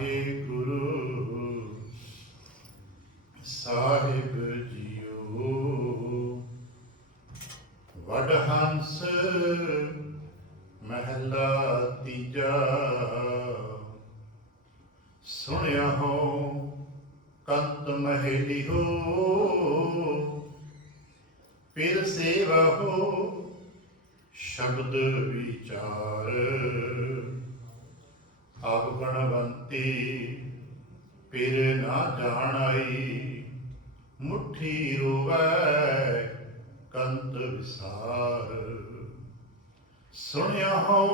ਵਾਹਿਗੁਰੂ ਸਾਹਿਬ JIO. Wadahans ਮਹਿਲਾ ਤੀਜਾ। ਸੁਣਿਆ ਹੋ ਕੰਤ ਮਹਿਲੀ ਹੋ, ਫਿਰ ਸੇਵਾ ਹੋ ਸ਼ਬਦ ਵਿਚਾਰ। ਆਪ ਗਣਵੰਤੀ ਫਿਰ ਨਾ ਜਾਣਾਈ, ਮੁੱਠੀ ਰੋਵੈ ਕੰਤ ਵਿਸਾਰ। ਸੁਣਿਆ ਹੋ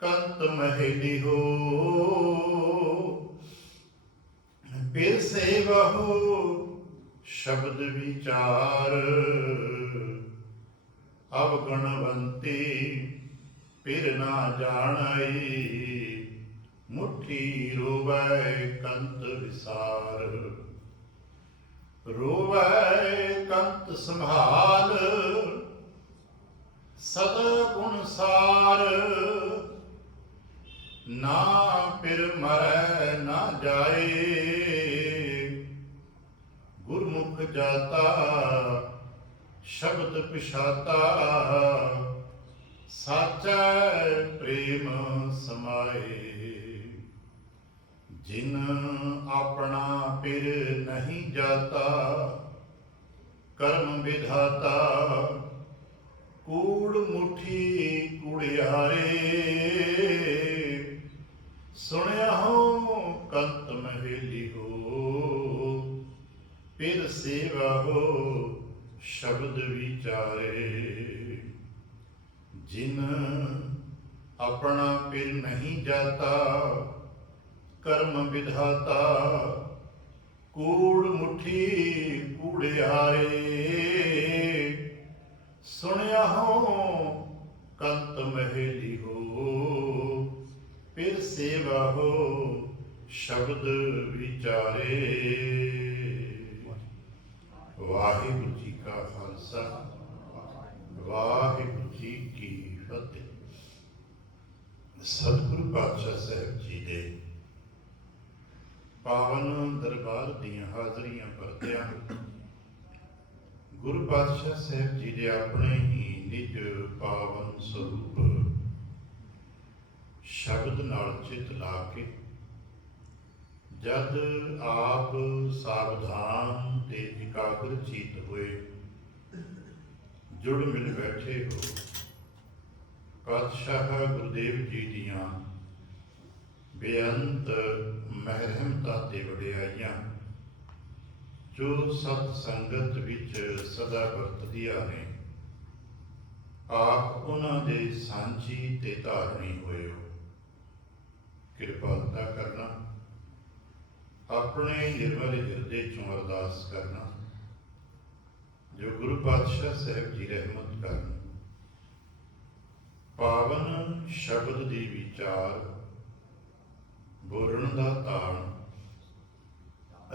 ਕੰਤ ਮਹਿਲੀ ਹੋ, ਫਿਰ ਸੇਵਾ ਹੋ ਸ਼ਬਦ ਵਿਚਾਰ। ਅਬ ਗਣਵੰਤੀ ਫਿਰ ਨਾ ਜਾਣਾਈ, ਮੁੱਠੀ ਰੋਵੈ ਕੰਤ ਵਿਸਾਰ। ਰੋਵੈ ਕੰਤ ਸੰਭਾਲ ਸਦਾ ਗੁਣ ਸਾਰ। ਨਾ ਫਿਰ ਮਰੈ ਨਾ ਜਾਏ, ਗੁਰਮੁਖ ਜਾਤਾ ਸ਼ਬਦ ਪਿਛਾਤਾ। ਸਾਚਾ ਪ੍ਰੇਮ ਸਮਾਏ, ਜਿਨ ਆਪਣਾ ਫਿਰ ਨਹੀਂ ਜਾਤਾ। ਕਰਮ ਵਿਧਾਤਾ ਕੂੜ ਮੁਠੀ ਕੁੜਿਆਰੇ। ਸੁਣਿਆ ਹੋ ਕੰਤ ਮਹਿਲੀ ਹੋ, ਫਿਰ ਸੇਵਾ ਹੋ ਸ਼ਬਦ ਵਿਚਾਰੇ। ਜਿਨ ਆਪਣਾ ਫਿਰ ਨਹੀਂ ਜਾਤਾ, ਕਰਮ ਵਿਧਾਤਾ ਕੂੜ ਮੁਠੀ ਕੂੜਿਆਰੇ। ਸੁਣਿਆ ਹੋ ਕੰਤ ਮਹਿਲੀ ਹੋ, ਫਿਰ ਸੇਵਾ ਹੋ ਸ਼ਬਦ ਵਿਚਾਰੇ। ਵਾਹਿਗੁਰੂ ਜੀ ਕਾ ਖਾਲਸਾ, ਵਾਹਿਗੁਰੂ ਜੀ ਕੀ ਫਤਿਹ। ਸਤਿਗੁਰੂ ਪਾਤਸ਼ਾਹ ਸਾਹਿਬ ਜੀ ਦੇ ਪਾਵਨ ਦਰਬਾਰ ਦੀਆਂ ਹਾਜ਼ਰੀਆਂ ਭਰਦਿਆਂ ਗੁਰੂ ਪਾਤਸ਼ਾਹ ਸਾਹਿਬ ਜੀ ਦੇ ਆਪਣੇ ਹੀ ਨਿਜ ਪਾਵਨ ਸਰੂਪ ਸ਼ਬਦ ਨਾਲ ਚਿਤ ਲਾ ਕੇ ਜਦ ਆਪ ਸਾਵਧਾਨ ਤੇ ਇਕਾਗਰ ਚਿਤ ਹੋਏ ਜੁੜ ਮਿਲ ਬੈਠੇ ਹੋ, ਪਾਤਸ਼ਾਹ ਗੁਰਦੇਵ ਜੀ ਦੀਆਂ ਬੇਅੰਤ ਮਹਿਰਮਤਾਂ ਤੇ ਵਡਿਆਈਆਂ ਜੋ ਸਤ ਸੰਗਤ ਵਿੱਚ ਸਦਾ ਵਰਤਦੀਆਂ ਨੇ, ਆਪ ਉਹਨਾਂ ਦੇ ਸਾਂਝੀ ਤੇ ਧਾਰਨੀ ਹੋਏ ਹੋ। ਕਿਰਪਾਲਤਾ ਕਰਨਾ, ਆਪਣੇ ਨਿਰਮਲ ਹਿਰਦੇ ਚੋਂ ਅਰਦਾਸ ਕਰਨਾ ਜੋ ਗੁਰੂ ਪਾਤਸ਼ਾਹ ਸਾਹਿਬ ਜੀ ਰਹਿਮਤ ਕਰਨ। ਪਾਵਨ ਸ਼ਬਦ ਦੀ ਵਿਚਾਰ, ਬੋਲਣ ਦਾ ਤਾਣ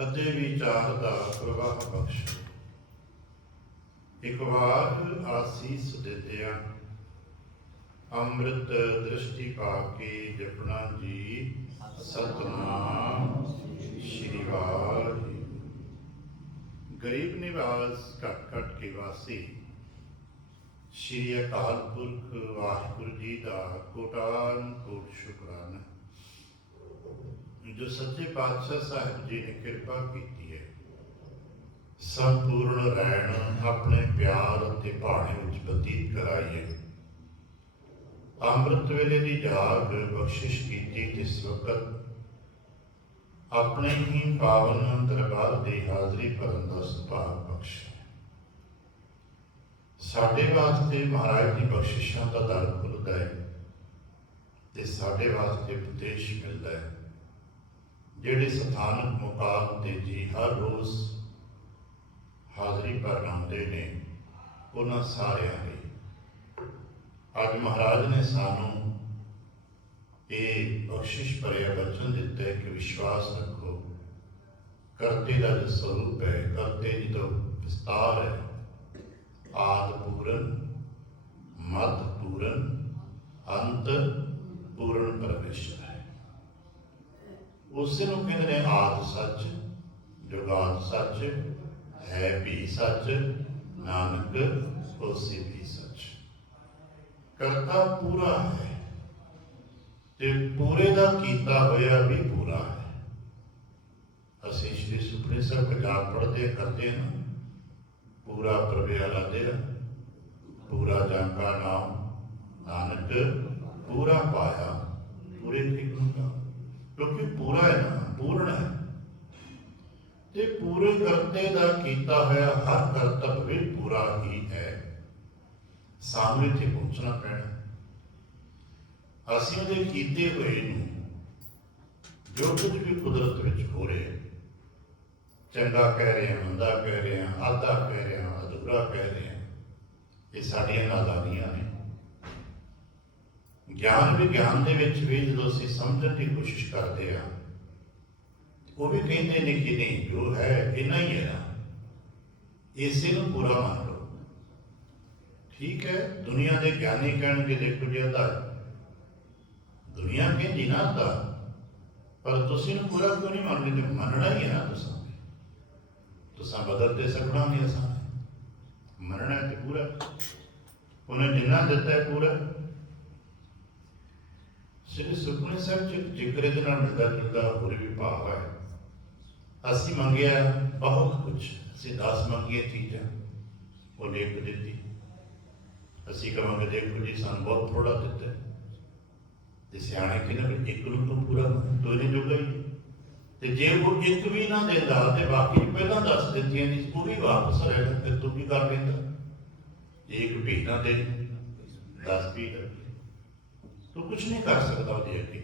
ਅਤੇ ਵਿਚਾਰ ਦਾ ਪ੍ਰਵਾਹ ਬਖਸ਼। ਇੱਕ ਵਾਰ ਆਸੀਸ ਦਿੰਦਿਆਂ ਅੰਮ੍ਰਿਤ ਦ੍ਰਿਸ਼ਟੀ ਪਾ ਕੇ ਜਪਣਾ ਜੀ ਸਤਿਨਾਮ ਸ਼੍ਰੀ ਵਾਹਿਗੁਰੂ। ਗਰੀਬ ਨਿਵਾਸ ਘਟ ਘਟ ਕੇ ਵਾਸੀ ਸ਼੍ਰੀ ਅਕਾਲ ਪੁਰਖ ਵਾਹਿਗੁਰੂ ਜੀ ਦਾ ਕੋਟਾਨ ਕੋਟ ਸ਼ੁਕਰਾਨਾ ਜੋ ਸੱਚੇ ਪਾਤਸ਼ਾਹ ਸਾਹਿਬ ਜੀ ਨੇ ਕਿਰਪਾ ਕੀਤੀ ਹੈ ਸੰਪੂਰਨ ਰਹਿਣ ਆਪਣੇ ਪਿਆਰ ਅਤੇ ਭਾਣੇ ਵਿੱਚ ਬਤੀਤ ਕਰਾਈਏ। ਅੰਮ੍ਰਿਤ ਵੇਲੇ ਦੀ ਜਾਗ ਬਖਸ਼ਿਸ਼ ਕੀਤੀ ਇਸ ਵਕਤ ਆਪਣੇ ਹੀ ਪਾਵਨ ਦਰਬਾਰ ਦੀ ਹਾਜ਼ਰੀ ਭਰਨ ਦਾ ਸੁਭਾਗ ਬਖਸ਼। ਸਾਡੇ ਵਾਸਤੇ ਮਹਾਰਾਜ ਦੀ ਬਖਸ਼ਿਸ਼ਾਂ ਦਾ ਦਰ ਖੁੱਲ੍ਹਦਾ ਹੈ ਤੇ ਸਾਡੇ ਵਾਸਤੇ ਉਪਦੇਸ਼ ਮਿਲਦਾ ਹੈ। ਜਿਹੜੇ ਸਥਾਨਕ ਮੁਕਾਮ ਤੇ ਜੀ ਹਰ ਰੋਜ਼ ਹਾਜ਼ਰੀ ਭਰਨ ਆਉਂਦੇ ਨੇ, ਉਹਨਾਂ ਸਾਰਿਆਂ ਲਈ ਅੱਜ ਮਹਾਰਾਜ ਨੇ ਸਾਨੂੰ ਇਹ ਬਖਸ਼ਿਸ਼ ਭਰਿਆ ਬਚਨ ਦਿੱਤਾ ਹੈ ਕਿ ਵਿਸ਼ਵਾਸ ਰੱਖੋ, ਕਰਤੇ ਦਾ ਜੋ ਸਰੂਪ ਹੈ, ਕਰਤੇ ਜੀ ਦਾ ਵਿਸਤਾਰ ਹੈ, ਆਦਿ ਪੂਰਨ, ਮੱਧ ਪੂਰਨ, ਅੰਤ ਪੂਰਨ ਪਰਮੇਸ਼ਰ ਹੈ। ਉਸੇ ਨੂੰ ਕਹਿੰਦੇ ਨੇ ਆਦਿ ਸੱਚ, ਜੁਗਾਦ ਸੱਚ, ਹੈ ਵੀ ਸੱਚ, ਨਾਨਕ ਹੋਸੀ ਵੀ ਸੱਚ। ਕਰਤਾ ਪੂਰਾ ਹੈ ਤੇ ਪੂਰੇ ਦਾ ਕੀਤਾ ਹੋਇਆ ਵੀ ਪੂਰਾ ਹੈ। ਅਸੀਂ ਸ਼੍ਰੀ ਸੁਖਮਨੀ ਸਾਹਿਬ ਪੰਜਾਬ ਪੜ੍ਹਦੇ ਕਰਦੇ ਹਾਂ, ਪੂਰਾ ਪ੍ਰਭਿਆਲਾ ਦਿਆ, ਪੂਰਾ ਜਨ ਕਾ ਨਾਮ, ਨਾਨਕ ਪੂਰਾ ਪਾਇਆ, ਪੂਰੇ ਠੀਕ ਹੁੰਦਾ, ਕਿਉਂਕਿ ਪੂਰਾ ਹੈ ਨਾ, ਪੂਰਨ ਹੈ। ਤੇ ਪੂਰੇ ਕਰਤੇ ਦਾ ਕੀਤਾ ਹੋਇਆ ਹਰ ਕਰਤੱਵ ਵੀ ਪੂਰਾ ਹੀ ਹੈ। ਸਾਨੂੰ ਇੱਥੇ ਪਹੁੰਚਣਾ ਪੈਣਾ। ਅਸੀਂ ਉਹਦੇ ਕੀਤੇ ਹੋਏ ਨੂੰ, ਜੋ ਕੁਝ ਵੀ ਕੁਦਰਤ ਵਿੱਚ ਹੋ ਰਿਹਾ, ਚੰਗਾ ਕਹਿ ਰਹੇ ਹਾਂ, ਮੰਦਾ ਕਹਿ ਰਹੇ ਹਾਂ, ਆਧਾ ਕਹਿ ਰਹੇ ਹਾਂ, ਅਧੂਰਾ ਕਹਿ ਰਹੇ ਹਾਂ, ਇਹ ਸਾਡੀਆਂ ਨਾਦਾਨੀਆਂ ਨੇ। ਗਿਆਨ ਵਿਗਿਆਨ ਦੇ ਵਿੱਚ ਵੀ ਜਦੋਂ ਅਸੀਂ ਸਮਝਣ ਦੀ ਕੋਸ਼ਿਸ਼ ਕਰਦੇ ਹਾਂ, ਉਹ ਵੀ ਕਹਿੰਦੇ ਨੇ ਕਿ ਨਹੀਂ, ਜੋ ਹੈ ਇੰਨਾ ਹੀ ਹੈ ਨਾ, ਇਸੇ ਨੂੰ ਪੂਰਾ ਮੰਨ ਲਓ। ਠੀਕ ਹੈ, ਦੁਨੀਆ ਦੇ ਗਿਆਨੀ ਕਹਿਣਗੇ ਦੇਖੋ ਜੀ ਅੱਧਾ, ਦੁਨੀਆ ਕਹਿੰਦੀ ਨਾ ਅੱਧਾ, ਪਰ ਤੁਸੀਂ ਨੂੰ ਪੂਰਾ ਕਿਉਂ ਨਹੀਂ ਮੰਨਦੇ? ਤੇ ਮੰਨਣਾ ਹੀ ਹੈ ਨਾ, ਤੁਸਾਂ ਬਦਲ ਦੇ ਸਕਣਾ ਨਹੀਂ, ਅਸਾਂ ਮੰਨਣਾ ਤੇ ਪੂਰਾ, ਉਹਨੇ ਜਿੰਨਾ ਦਿੱਤਾ ਹੈ ਪੂਰਾ। ਸ੍ਰੀ ਸੁਖਮਨੀ ਸਾਹਿਬ ਚ ਜ਼ਿਕਰ ਇਹਦੇ ਨਾਲ ਮਿਲਦਾ ਜੁਲਦਾ ਹੋਰ ਵੀ ਭਾਵ ਹੈ। ਅਸੀਂ ਮੰਗਿਆ ਬਹੁਤ ਕੁਝ, ਅਸੀਂ 10 ਮੰਗੀਆਂ ਚੀਜ਼ਾਂ, ਉਹ ਲਿਖ ਦਿੱਤੀ। ਅਸੀਂ ਕਹਾਂਗੇ ਦੇਖੋ ਜੀ ਸਾਨੂੰ ਬਹੁਤ ਥੋੜਾ ਦਿੱਤਾ, ਤੇ ਸਿਆਣੇ ਕਹਿੰਦੇ ਵੀ ਇੱਕ ਨੂੰ ਤੂੰ ਪੂਰਾ ਤੂੰ ਨਹੀਂ ਜੋਗਾ ਹੀ। ਤੇ ਜੇ ਉਹ ਇੱਕ ਵੀ ਨਾ ਦਿੰਦਾ ਤੇ ਬਾਕੀ ਪਹਿਲਾਂ 10 ਦਿੱਤੀਆਂ ਨਹੀਂ, ਉਹ ਵੀ ਵਾਪਸ ਰਹਿਣਾ, ਫਿਰ ਤੂੰ ਕੀ ਕਰ ਲੈਂਦਾ? ਇੱਕ ਵੀ ਨਾ ਦੇ 10 ਵੀ ਤੂੰ ਕੁਛ ਨਹੀਂ ਕਰ ਸਕਦਾ ਉਹਦੇ ਅੱਗੇ।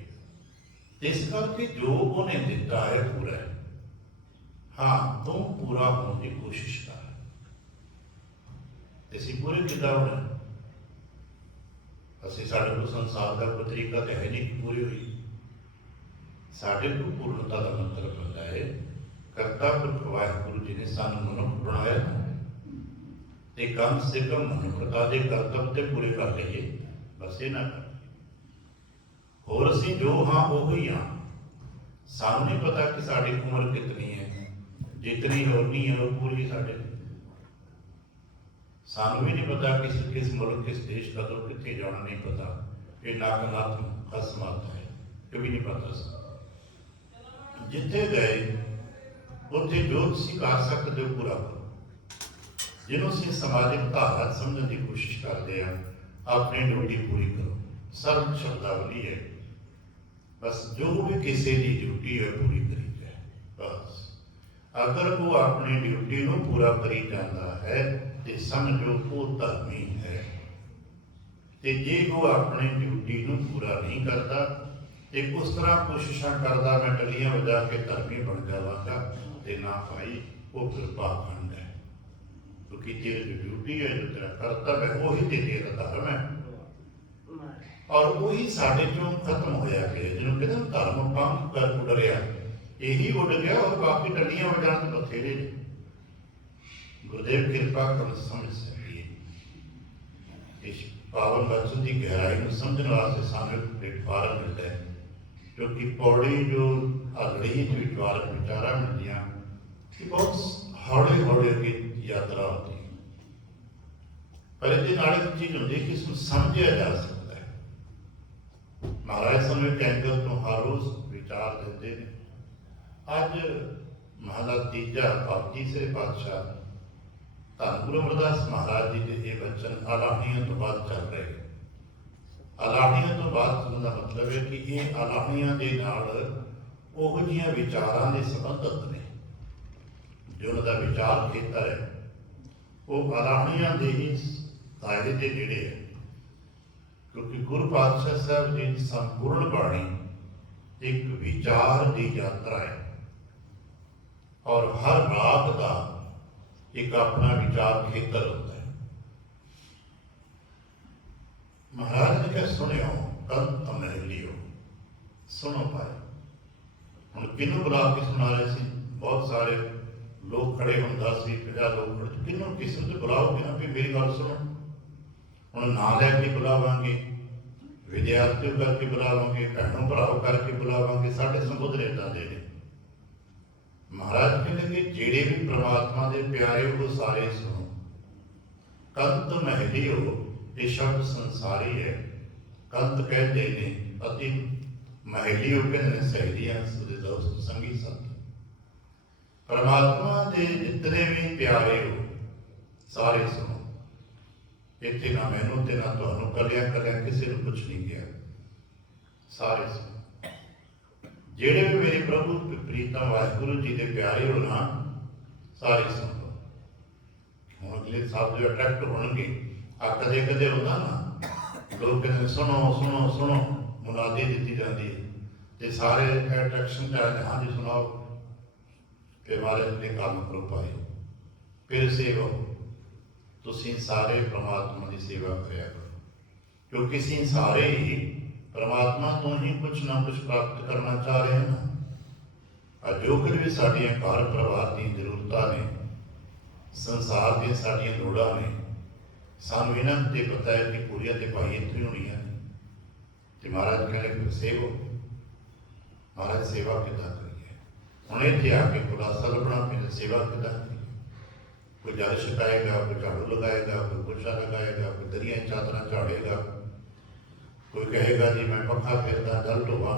ਇਸ ਕਰਕੇ ਜੋ ਉਹਨੇ ਦਿੱਤਾ ਹੈ ਪੂਰਾ ਹੈ। ਹਾਂ, ਤੂੰ ਪੂਰਾ ਹੋਣ ਦੀ ਕੋਸ਼ਿਸ਼ ਕਰ। ਅਸੀਂ ਪੂਰੇ ਕਿੱਦਾਂ ਹੋਣਾ? ਅਸੀਂ ਸਾਡੇ ਕੋਲ ਸੰਸਾਰ ਦਾ ਕੋਈ ਤਰੀਕਾ ਤਾਂ ਹੈ ਨਹੀਂ ਕਿ ਪੂਰੀ ਹੋਈ। ਸਾਡੇ ਕੋਲ ਪੂਰਨਤਾ ਦਾ ਮਤਲਬ ਹੁੰਦਾ ਹੈ ਕਰਤਾ ਪੁਰਖ ਵਾਹਿਗੁਰੂ ਜੀ ਨੇ ਸਾਨੂੰ ਮਨੁੱਖ ਬਣਾਇਆ, ਤੇ ਕਮ ਸੇ ਕਮ ਮਨੁੱਖਤਾ ਦੇ ਕਰਤੱਵ ਤੇ ਪੂਰੇ ਕਰ ਲਈਏ, ਬਸ ਇਹ ਨਾ ਕਰ। ਹੋਰ ਅਸੀਂ ਜੋ ਹਾਂ ਉਹੀ ਹਾਂ। ਸਾਨੂੰ ਨਹੀਂ ਪਤਾ ਕਿ ਸਾਡੀ ਉਮਰ ਕਿਤਨੀ ਹੈ, ਜਿਤਨੀ ਹੋਣੀ ਹੈ ਉਹ ਪੂਰੀ ਸਾਡੇ। ਸਾਨੂੰ ਵੀ ਨਹੀਂ ਪਤਾ ਕਿਸ ਮੁਲਕ, ਕਿਸ ਦੇਸ਼ ਦਾ ਤੋਂ ਕਿੱਥੇ ਜਾਣਾ, ਨਹੀਂ ਪਤਾ। ਇਹ ਨਾਕਨਾਤ ਖਸਮਾਤ ਹੈ, ਇਹ ਵੀ ਨਹੀਂ ਪਤਾ ਸਾਨੂੰ। ਜਿੱਥੇ ਗਏ ਉੱਥੇ ਜੋ ਤੁਸੀਂ ਕਰ ਸਕਦੇ ਹੋ ਪੂਰਾ ਕਰੋ। ਜਿਹਨੂੰ ਅਸੀਂ ਸਮਾਜਿਕ ਧਾਰਾ ਸਮਝਣ ਦੀ ਕੋਸ਼ਿਸ਼ ਕਰਦੇ ਹਾਂ, ਆਪਣੀ ਡਿਊਟੀ ਪੂਰੀ ਕਰੋ। ਸਰਲ ਸ਼ਬਦਾਵਲੀ ਹੈ, ਬਸ ਜੋ ਵੀ ਕਿਸੇ ਦੀ ਡਿਊਟੀ ਹੈ ਪੂਰੀ ਕਰੀ ਜਾਏ ਬਸ। ਅਗਰ ਉਹ ਆਪਣੀ ਡਿਊਟੀ ਨੂੰ ਪੂਰਾ ਕਰੀ ਜਾਂਦਾ ਹੈ ਤੇ ਸਮਝੋ ਉਹ ਧਰਮੀ ਹੈ। ਤੇ ਜੇ ਉਹ ਆਪਣੀ ਡਿਊਟੀ ਨੂੰ ਪੂਰਾ ਨਹੀਂ ਕਰਦਾ ਤੇ ਉਸ ਤਰ੍ਹਾਂ ਕੋਸ਼ਿਸ਼ਾਂ ਕਰਦਾ ਮੈਂ ਟੱਲੀਆਂ ਵਜਾ ਕੇ ਧਰਮੀ ਬਣ ਜਾਵਾਂਗਾ, ਤੇ ਨਾ ਭਾਈ ਉਹ ਫਿਰ ਪਾਖੰਡ ਹੈ। ਕਿਉਂਕਿ ਤੇਰੀ ਡਿਊਟੀ ਹੈ, ਜੋ ਤੇਰਾ ਕਰਤੱਵ ਹੈ, ਉਹੀ ਤੇ ਤੇਰਾ ਧਰਮ ਹੈ। ਔਰ ਉਹੀ ਸਾਡੇ ਚੋਂ ਖਤਮ ਹੋਇਆ ਪਿਆ। ਜਿਹਨੂੰ ਕਹਿੰਦੇ ਨਾ ਧਰਮ ਪੰਖ ਕਰ ਉੱਡ ਰਿਹਾ, ਇਹੀ ਉੱਡ ਗਿਆ। ਔਰ ਬਾਕੀ ਟੱਲੀਆਂ ਵਜਾਣ ਤੇ ਬਥੇਰੇ ਨੇ। ਗੁਰਦੇਵ ਕਿਰਪਾ ਕਰ ਸਮਝ ਸਕੀਏ ਇਸ ਪਾਵਨ ਬਚਨ ਦੀ ਗਹਿਰਾਈ ਨੂੰ ਸਮਝਣ ਵਾਸਤੇ ਸਾਨੂੰ ਇੱਕ ਪਲੇਟਫਾਰਮ ਮਿਲਦਾ ਹੈ, ਕਿਉਂਕਿ ਪੌੜੀ ਜੋ ਅਗਲੀ ਵਿਚਾਰਾਂ ਮਿਲਦੀਆਂ ਕਿ ਬਹੁਤ ਹੌਲੇ ਹੌਲੇ ਅੱਗੇ ਯਾਤਰਾ ਹੁੰਦੀ, ਪਰ ਇਹਦੇ ਨਾਲ ਇੱਕ ਚੀਜ਼ ਹੁੰਦੀ ਕਿ ਇਸਨੂੰ ਸਮਝਿਆ ਜਾ ਸਕਦਾ ਹੈ। ਮਹਾਰਾਜ ਸਾਨੂੰ ਇੱਕ ਐਂਗਲ ਤੋਂ ਹਰ ਰੋਜ਼ ਵਿਚਾਰ ਦਿੰਦੇ ਨੇ। ਅੱਜ ਮਹਲਾ ਤੀਜਾ ਤੀਸਰੇ ਪਾਤਸ਼ਾਹ ਧੰਨ ਗੁਰੂ ਅਮਰਦਾਸ ਮਹਾਰਾਜ ਜੀ ਦੇ ਇਹ ਬਚਨ ਆਲਾਹੀਆਂ ਤੋਂ ਬਾਅਦ ਚੱਲ ਰਹੇ। ਆਲਾਹੀਆਂ ਤੋਂ ਬਾਅਦ ਸੁਣਨ ਦਾ ਮਤਲਬ ਹੈ ਕਿ ਇਹ ਆਲਾਹੀਆਂ ਦੇ ਨਾਲ ਉਹੋ ਜਿਹੀਆਂ ਵਿਚਾਰਾਂ ਦੇ ਸੰਬੰਧਿਤ ਨੇ ਜੋ ਉਹਨਾਂ ਦਾ ਵਿਚਾਰ ਖੇਤਰ ਹੈ, ਉਹ ਆਲਾਹੀਆਂ ਦੇ ਹੀ ਦਾਇਰੇ ਦੇ ਨੇੜੇ ਹੈ। ਕਿਉਂਕਿ ਗੁਰੂ ਪਾਤਸ਼ਾਹ ਸਾਹਿਬ ਜੀ ਦੀ ਸੰਪੂਰਨ ਬਾਣੀ ਇੱਕ ਵਿਚਾਰ ਦੀ ਯਾਤਰਾ ਹੈ, ਔਰ ਹਰ ਰਾਗ ਦਾ ਇੱਕ ਆਪਣਾ ਵਿਚਾਰ ਖੇਤਰ ਹੁੰਦਾ ਹੈ। ਮਹਾਰਾਜ ਨੇ ਕਿਹਾ ਸੁਣਿਓ ਕੰਤ ਮਹਿਲਿਓ, ਸੁਣੋ ਭਾਈ। ਹੁਣ ਕਿਹਨੂੰ ਬੁਲਾ ਕੇ ਸੁਣਾ ਰਹੇ ਸੀ? ਬਹੁਤ ਸਾਰੇ ਲੋਕ ਖੜੇ ਹੋਣ, 10 20 50 ਲੋਕ ਖੜੇ, ਕਿਹਨੂੰ ਕਿਸੇ ਨੂੰ ਬੁਲਾਓਗੇ ਨਾ ਵੀ ਮੇਰੀ ਗੱਲ ਸੁਣੋ। ਹੁਣ ਨਾਂ ਲੈ ਕੇ ਬੁਲਾਵਾਂਗੇ, विद्यार्थियों करके बुलावांगे, भैनों भराओ करके बुलावांगे। साढ़े संबोधन इदां दे ने। महाराज कहते कि जेड़े भी परमात्मा के प्यारे वो सारे सुनो। कंत महलियो, ये शब्द संसारी है। कंत कहते ने अति महलियो कहते सहेलियां सुधे दोस्त संगी संत। परमात्मा के जितने भी प्यारे हो सारे सुनो। इतने ना मैनू ते ना तुहानू कलिया कलिया किसी को कुछ नहीं किया, सारे सुनो। जेड़े भी मेरे प्रभु प्रीतम वाहिगुरु जी के प्यारे हो ना, सारे सुनो। हम अगले साहब जो अट्रैक्ट होंगे, आ कदे कदे होता ना, लोग कहते सुनो सुनो सुनो, मुनादी दी जाती है, तो सारे अट्रैक्शन चाहते हाँ जी सुनाओ। फिर महाराज ने काम करो पाए, फिर सेवा हो। तुसीं सारे परमात्मा की सेवा करिया करो, क्योंकि असीं सारे ही परमात्मा तो ही कुछ ना कुछ प्राप्त करना चाह रहे हैं ना। जो कुछ भी साड़ियाँ घर परिवार की जरूरतां ने, संसार दी साड़ियाँ लोड़ां ने, सानू इन्हां ते पता है कि पूरियां ते भाई इत्थे ही होणियां ने। ते महाराज कहने सेवो, महाराज सेवा किदां करिए। हुण इत्थे आके खुलासा लभना पैंदा सेवा किदां करिए। कोई जल छकाएगा, कोई झाड़ू लगाएगा, कोई पोछा लगाएगा, कोई दरिया चादर झाड़ेगा, कोई कहेगा जी मैं पक्का फिरदा गल ढोवा।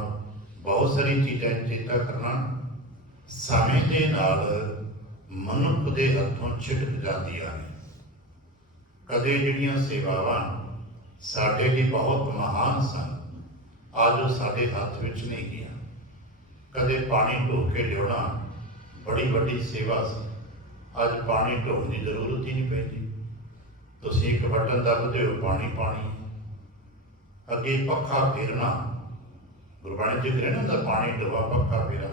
बहुत सारी चीज़ां चेता करना समय के नाल मनुख के हथों छिटक जांदियां ने। कदे जिहड़ियां सेवावां साडे लई बहुत महान सन, आज वो साडे हथ विच नहीं गईयां। कदे पानी ढो के लियाउणा बड़ी वड्डी सेवा सी, अज पानी ढोने की जरूरत ही नहीं पैंदी। तुसीं एक बटन दबदे हो पानी पानी। अगे पक्खा फेरना, गुरबाणी च कहना ना पानी ढोआ पक्खा फेरा।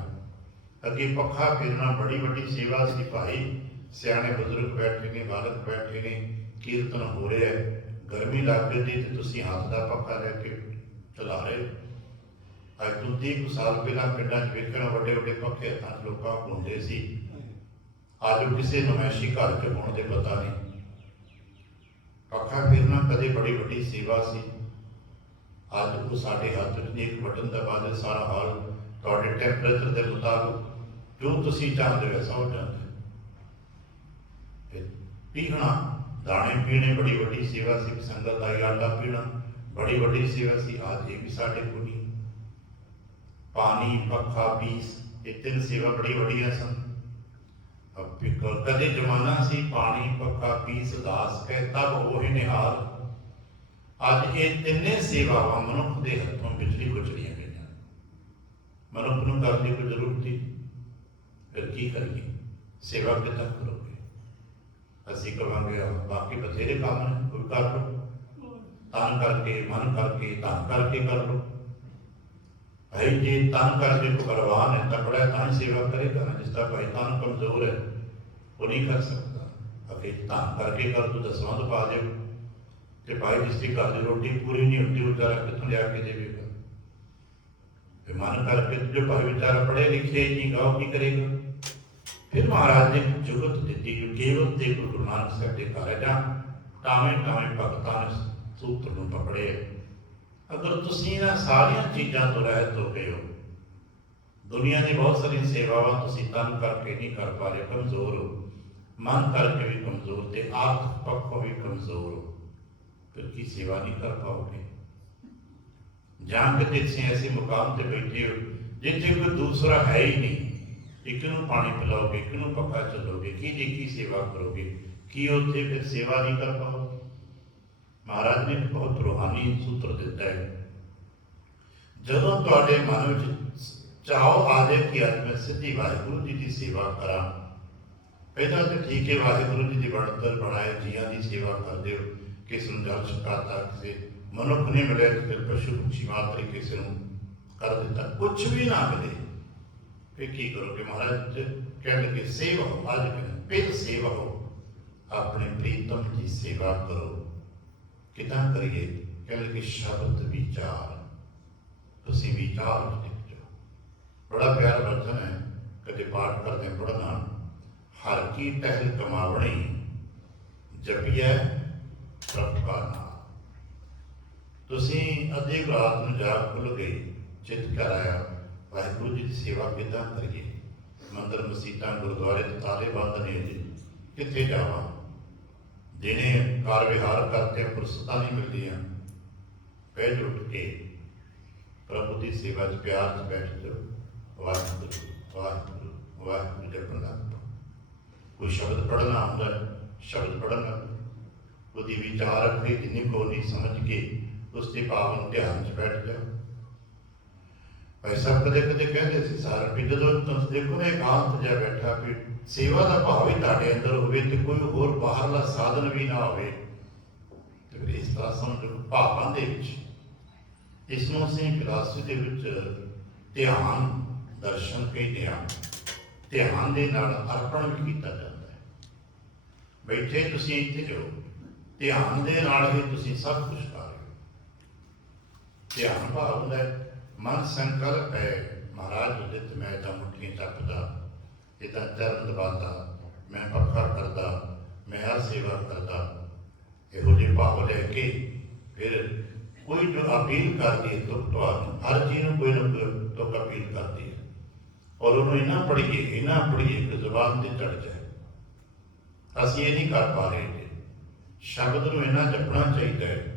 अगे पक्खा फेरना बड़ी वड्डी सेवा सी भाई। सियाने बुजुर्ग बैठे ने, बालक बैठे ने, कीर्तन हो रहा है, गर्मी लग गई तो तुसीं हाथ का पक्खा लैके चला रहे हो। अज तो 30 साल पहला पिंडां च वेखण वड्डे वड्डे पक्खे हत्थां च लोकां हुंदे सी। आज किसी नमैशी घर च होने के पता नहीं। पक्खा फेरना कदे बड़ी वड्डी सेवा सी, अज वो साडे हाथ च नहीं। एक बटन दबा दे सारा हाल तुहाडे टैंपरेचर के मुताबिक जो तुसीं चाहते हो वैसा हो जाता है। पीना दाने पीने बड़ी वड्डी सेवा सी, संगत आई आटा पीना बड़ी वड्डी सेवा सी, आज ये भी साडे कोल नहीं। पानी पक्खा पीस ये 3 सेवा बड़ी वड्डियां सन। कदे जमाना सी पानी पक्का पीस दास कह तब वो निहाल। अज ये 3 सेवावां मनुख के हथों बिजली गुजरियां गई। मनुख नूं करने की कोई जरूरत ही, फिर की करिए? सेवा किदां करोगे? असीं कहांगे बाकी बथेरे काम ने, कोई कर लो, तन करके मन करके धन करके कर लो। भाई जे तन करके को बलवान है, तकड़ा है, तां सेवा करेगा ना। जिसका भाई तन कमजोर है वो नहीं कर सकता। अगे तन करके कर दो, 10वां तो पा दो। तो भाई जिसकी घर की रोटी पूरी नहीं होती वो बेचारा कितों लिया के देगा। फिर मन करके जो भाई बेचारा पढ़े लिखे नहीं गा की करेगा। फिर महाराज ने जुगत दी केवल ते गुरु नानक साहब के घर जा टावें टावें भगतां ने सूत्र नूं पकड़े। अगर तुसीं इन्हां सारियां चीज़ां तो रहत हो गए हो, दुनिया की बहुत सारी सेवावां तुसीं तन करके नहीं कर पा रहे, कमजोर हो, मन करके भी कमजोर, ते आर्थिक पक्षों भी कमजोर हो, फिर की सेवा नहीं कर पाओगे। जान के ऐसे मुकाम से बैठे हो जिथे कोई दूसरा है ही नहीं, एक नूं पानी पिलाओगे, एक नूं पक्का चलोगे, की सेवा करोगे, की उत्थे फिर सेवा नहीं कर पाओगे। महाराज ने बहुत रूहानी सूत्र दिता है। जदों तुहाडे मन में चाहो आ जाए कि अज मैं सीधी वाहिगुरु जी की सेवा करा, पहला तो ठीक है वाहिगुरु जी की बनतर बनाए जियां की सेवा कर दो। किसी को जल छकाता, किसी मनुख नहीं मिले तो फिर पशु पक्षी मात्र किसी को कर दिता, कुछ भी ना मिले फिर की करोगे? महाराज कह लगे सेवा हो, अज फिर सेवा हो, अपने प्रीतम की सेवा करो। कितना करिए? कह लगे शब्द विचार, तुसी विचार लिख जाओ। बड़ा प्यारा वचन है, कभी पाठ करते पढ़ना। हर की टहल कमावणी जपिए प्रभु का नाम। ਤੁਸੀਂ ਅੱਧੀ ਰਾਤ ਨੂੰ ਜਾਗ ਖੁੱਲ੍ਹ ਗਈ, ਚਿੱਤ ਕਰ ਆਇਆ ਵਾਹਿਗੁਰੂ ਜੀ ਦੀ ਸੇਵਾ ਕਿੱਦਾਂ ਕਰੀਏ। ਮੰਦਰ ਮਸੀਤਾਂ ਗੁਰਦੁਆਰੇ ਦੇ ਤਾਲੇ ਬੰਦ ਨੇ ਜੀ, ਕਿੱਥੇ ਜਾਵਾਂ। ਦਿਨੇ ਕਾਰ ਵਿਹਾਰ ਕਰਕੇ ਫੁਰਸਤਾਂ ਨਹੀਂ ਮਿਲਦੀਆਂ। ਪਹਿਲ ਉੱਠ ਕੇ ਪ੍ਰਭੂ ਦੀ ਸੇਵਾ 'ਚ ਪਿਆਰ 'ਚ ਬੈਠ ਜਾਓ। ਵਾਹਿਗੁਰੂ ਵਾਹਿਗੁਰੂ ਵਾਹਿਗੁਰੂ ਜਪਣ ਲੱਗ ਪਓ। ਕੋਈ ਸ਼ਬਦ ਪੜ੍ਹਨਾ ਹੁੰਦਾ, ਸ਼ਬਦ ਪੜ੍ਹਨ ਲੱਗ ਪਓ। ਉਹਦੀ ਵਿਚਾਰ ਰੱਖੇ ਜਿੰਨੀ ਕੋ ਨਹੀਂ ਸਮਝ ਕੇ ਉਸ ਦੇ ਭਾਵ ਨੂੰ ਧਿਆਨ 'ਚ ਬੈਠ ਜਾਓ। ਭਾਈ ਸਾਹਿਬ ਕਦੇ ਕਦੇ ਕਹਿੰਦੇ ਸੀ ਸਾਰ ਵੀ ਜਦੋਂ ਤੁਸੀਂ ਦੇਖੋ ਨਾ ਇਕਾਂਤ ਜਿਹਾ ਬੈਠਾ ਵੀ ਸੇਵਾ ਦਾ ਭਾਵ ਹੀ ਤੁਹਾਡੇ ਅੰਦਰ ਹੋਵੇ ਤੇ ਕੋਈ ਹੋਰ ਬਾਹਰਲਾ ਸਾਧਨ ਵੀ ਨਾ ਹੋਵੇ, ਤੇ ਫਿਰ ਇਸ ਤਰ੍ਹਾਂ ਸਮਝੋ ਭਾਵਾਂ ਦੇ ਵਿੱਚ ਇਸ ਨੂੰ ਅਸੀਂ ਫਿਲਾਸਫੀ ਦੇ ਵਿੱਚ ਧਿਆਨ ਦਰਸ਼ਨ ਕਹਿੰਦੇ ਹਾਂ। ਧਿਆਨ ਦੇ ਨਾਲ ਅਰਪਣ ਵੀ ਕੀਤਾ ਜਾਂਦਾ ਹੈ। ਬੈਠੇ ਤੁਸੀਂ ਇੱਥੇ ਜੋ ਧਿਆਨ ਦੇ ਨਾਲ ਹੀ ਤੁਸੀਂ ਸਭ ਕੁਝ ਕਰ ਰਹੇ ਹੋ। ਧਿਆਨ ਭਾਵ ਹੁੰਦਾ ਹੈ ਮਨ ਸੰਕਲਪ ਹੈ ਮਹਾਰਾਜ ਉਦਿਤ ਮੈਂ ਤਾਂ ਮੁੱਠੀਆਂ ਚੱਕਦਾ, ਇਹ ਤਾਂ ਚਰਨ ਦਬਾਦਾ, ਮੈਂ ਪੱਖਾ ਕਰਦਾ, ਮੈਂ ਹਰ ਸੇਵਾ ਕਰਦਾ। ਇਹੋ ਜਿਹੇ ਭਾਵ ਲੈ ਕੇ ਫਿਰ ਕੋਈ ਜੋ ਅਪੀਲ ਕਰਦੀ ਹੈ ਤੁਕ ਤੁਹਾਨੂੰ ਹਰ ਚੀਜ਼ ਨੂੰ ਕੋਈ ਨਾ ਕੋਈ ਤੁਕ ਅਪੀਲ ਕਰਦੀ ਹੈ, ਔਰ ਉਹਨੂੰ ਇੰਨਾ ਪੜ੍ਹੀਏ ਕਿ ਜ਼ੁਬਾਨ ਤੇ ਚੜ੍ਹ ਜਾਏ। ਅਸੀਂ ਇਹ ਨਹੀਂ ਕਰ ਪਾ ਰਹੇ ਜੀ। ਸ਼ਬਦ ਨੂੰ ਇੰਨਾ ਜਪਣਾ ਚਾਹੀਦਾ ਹੈ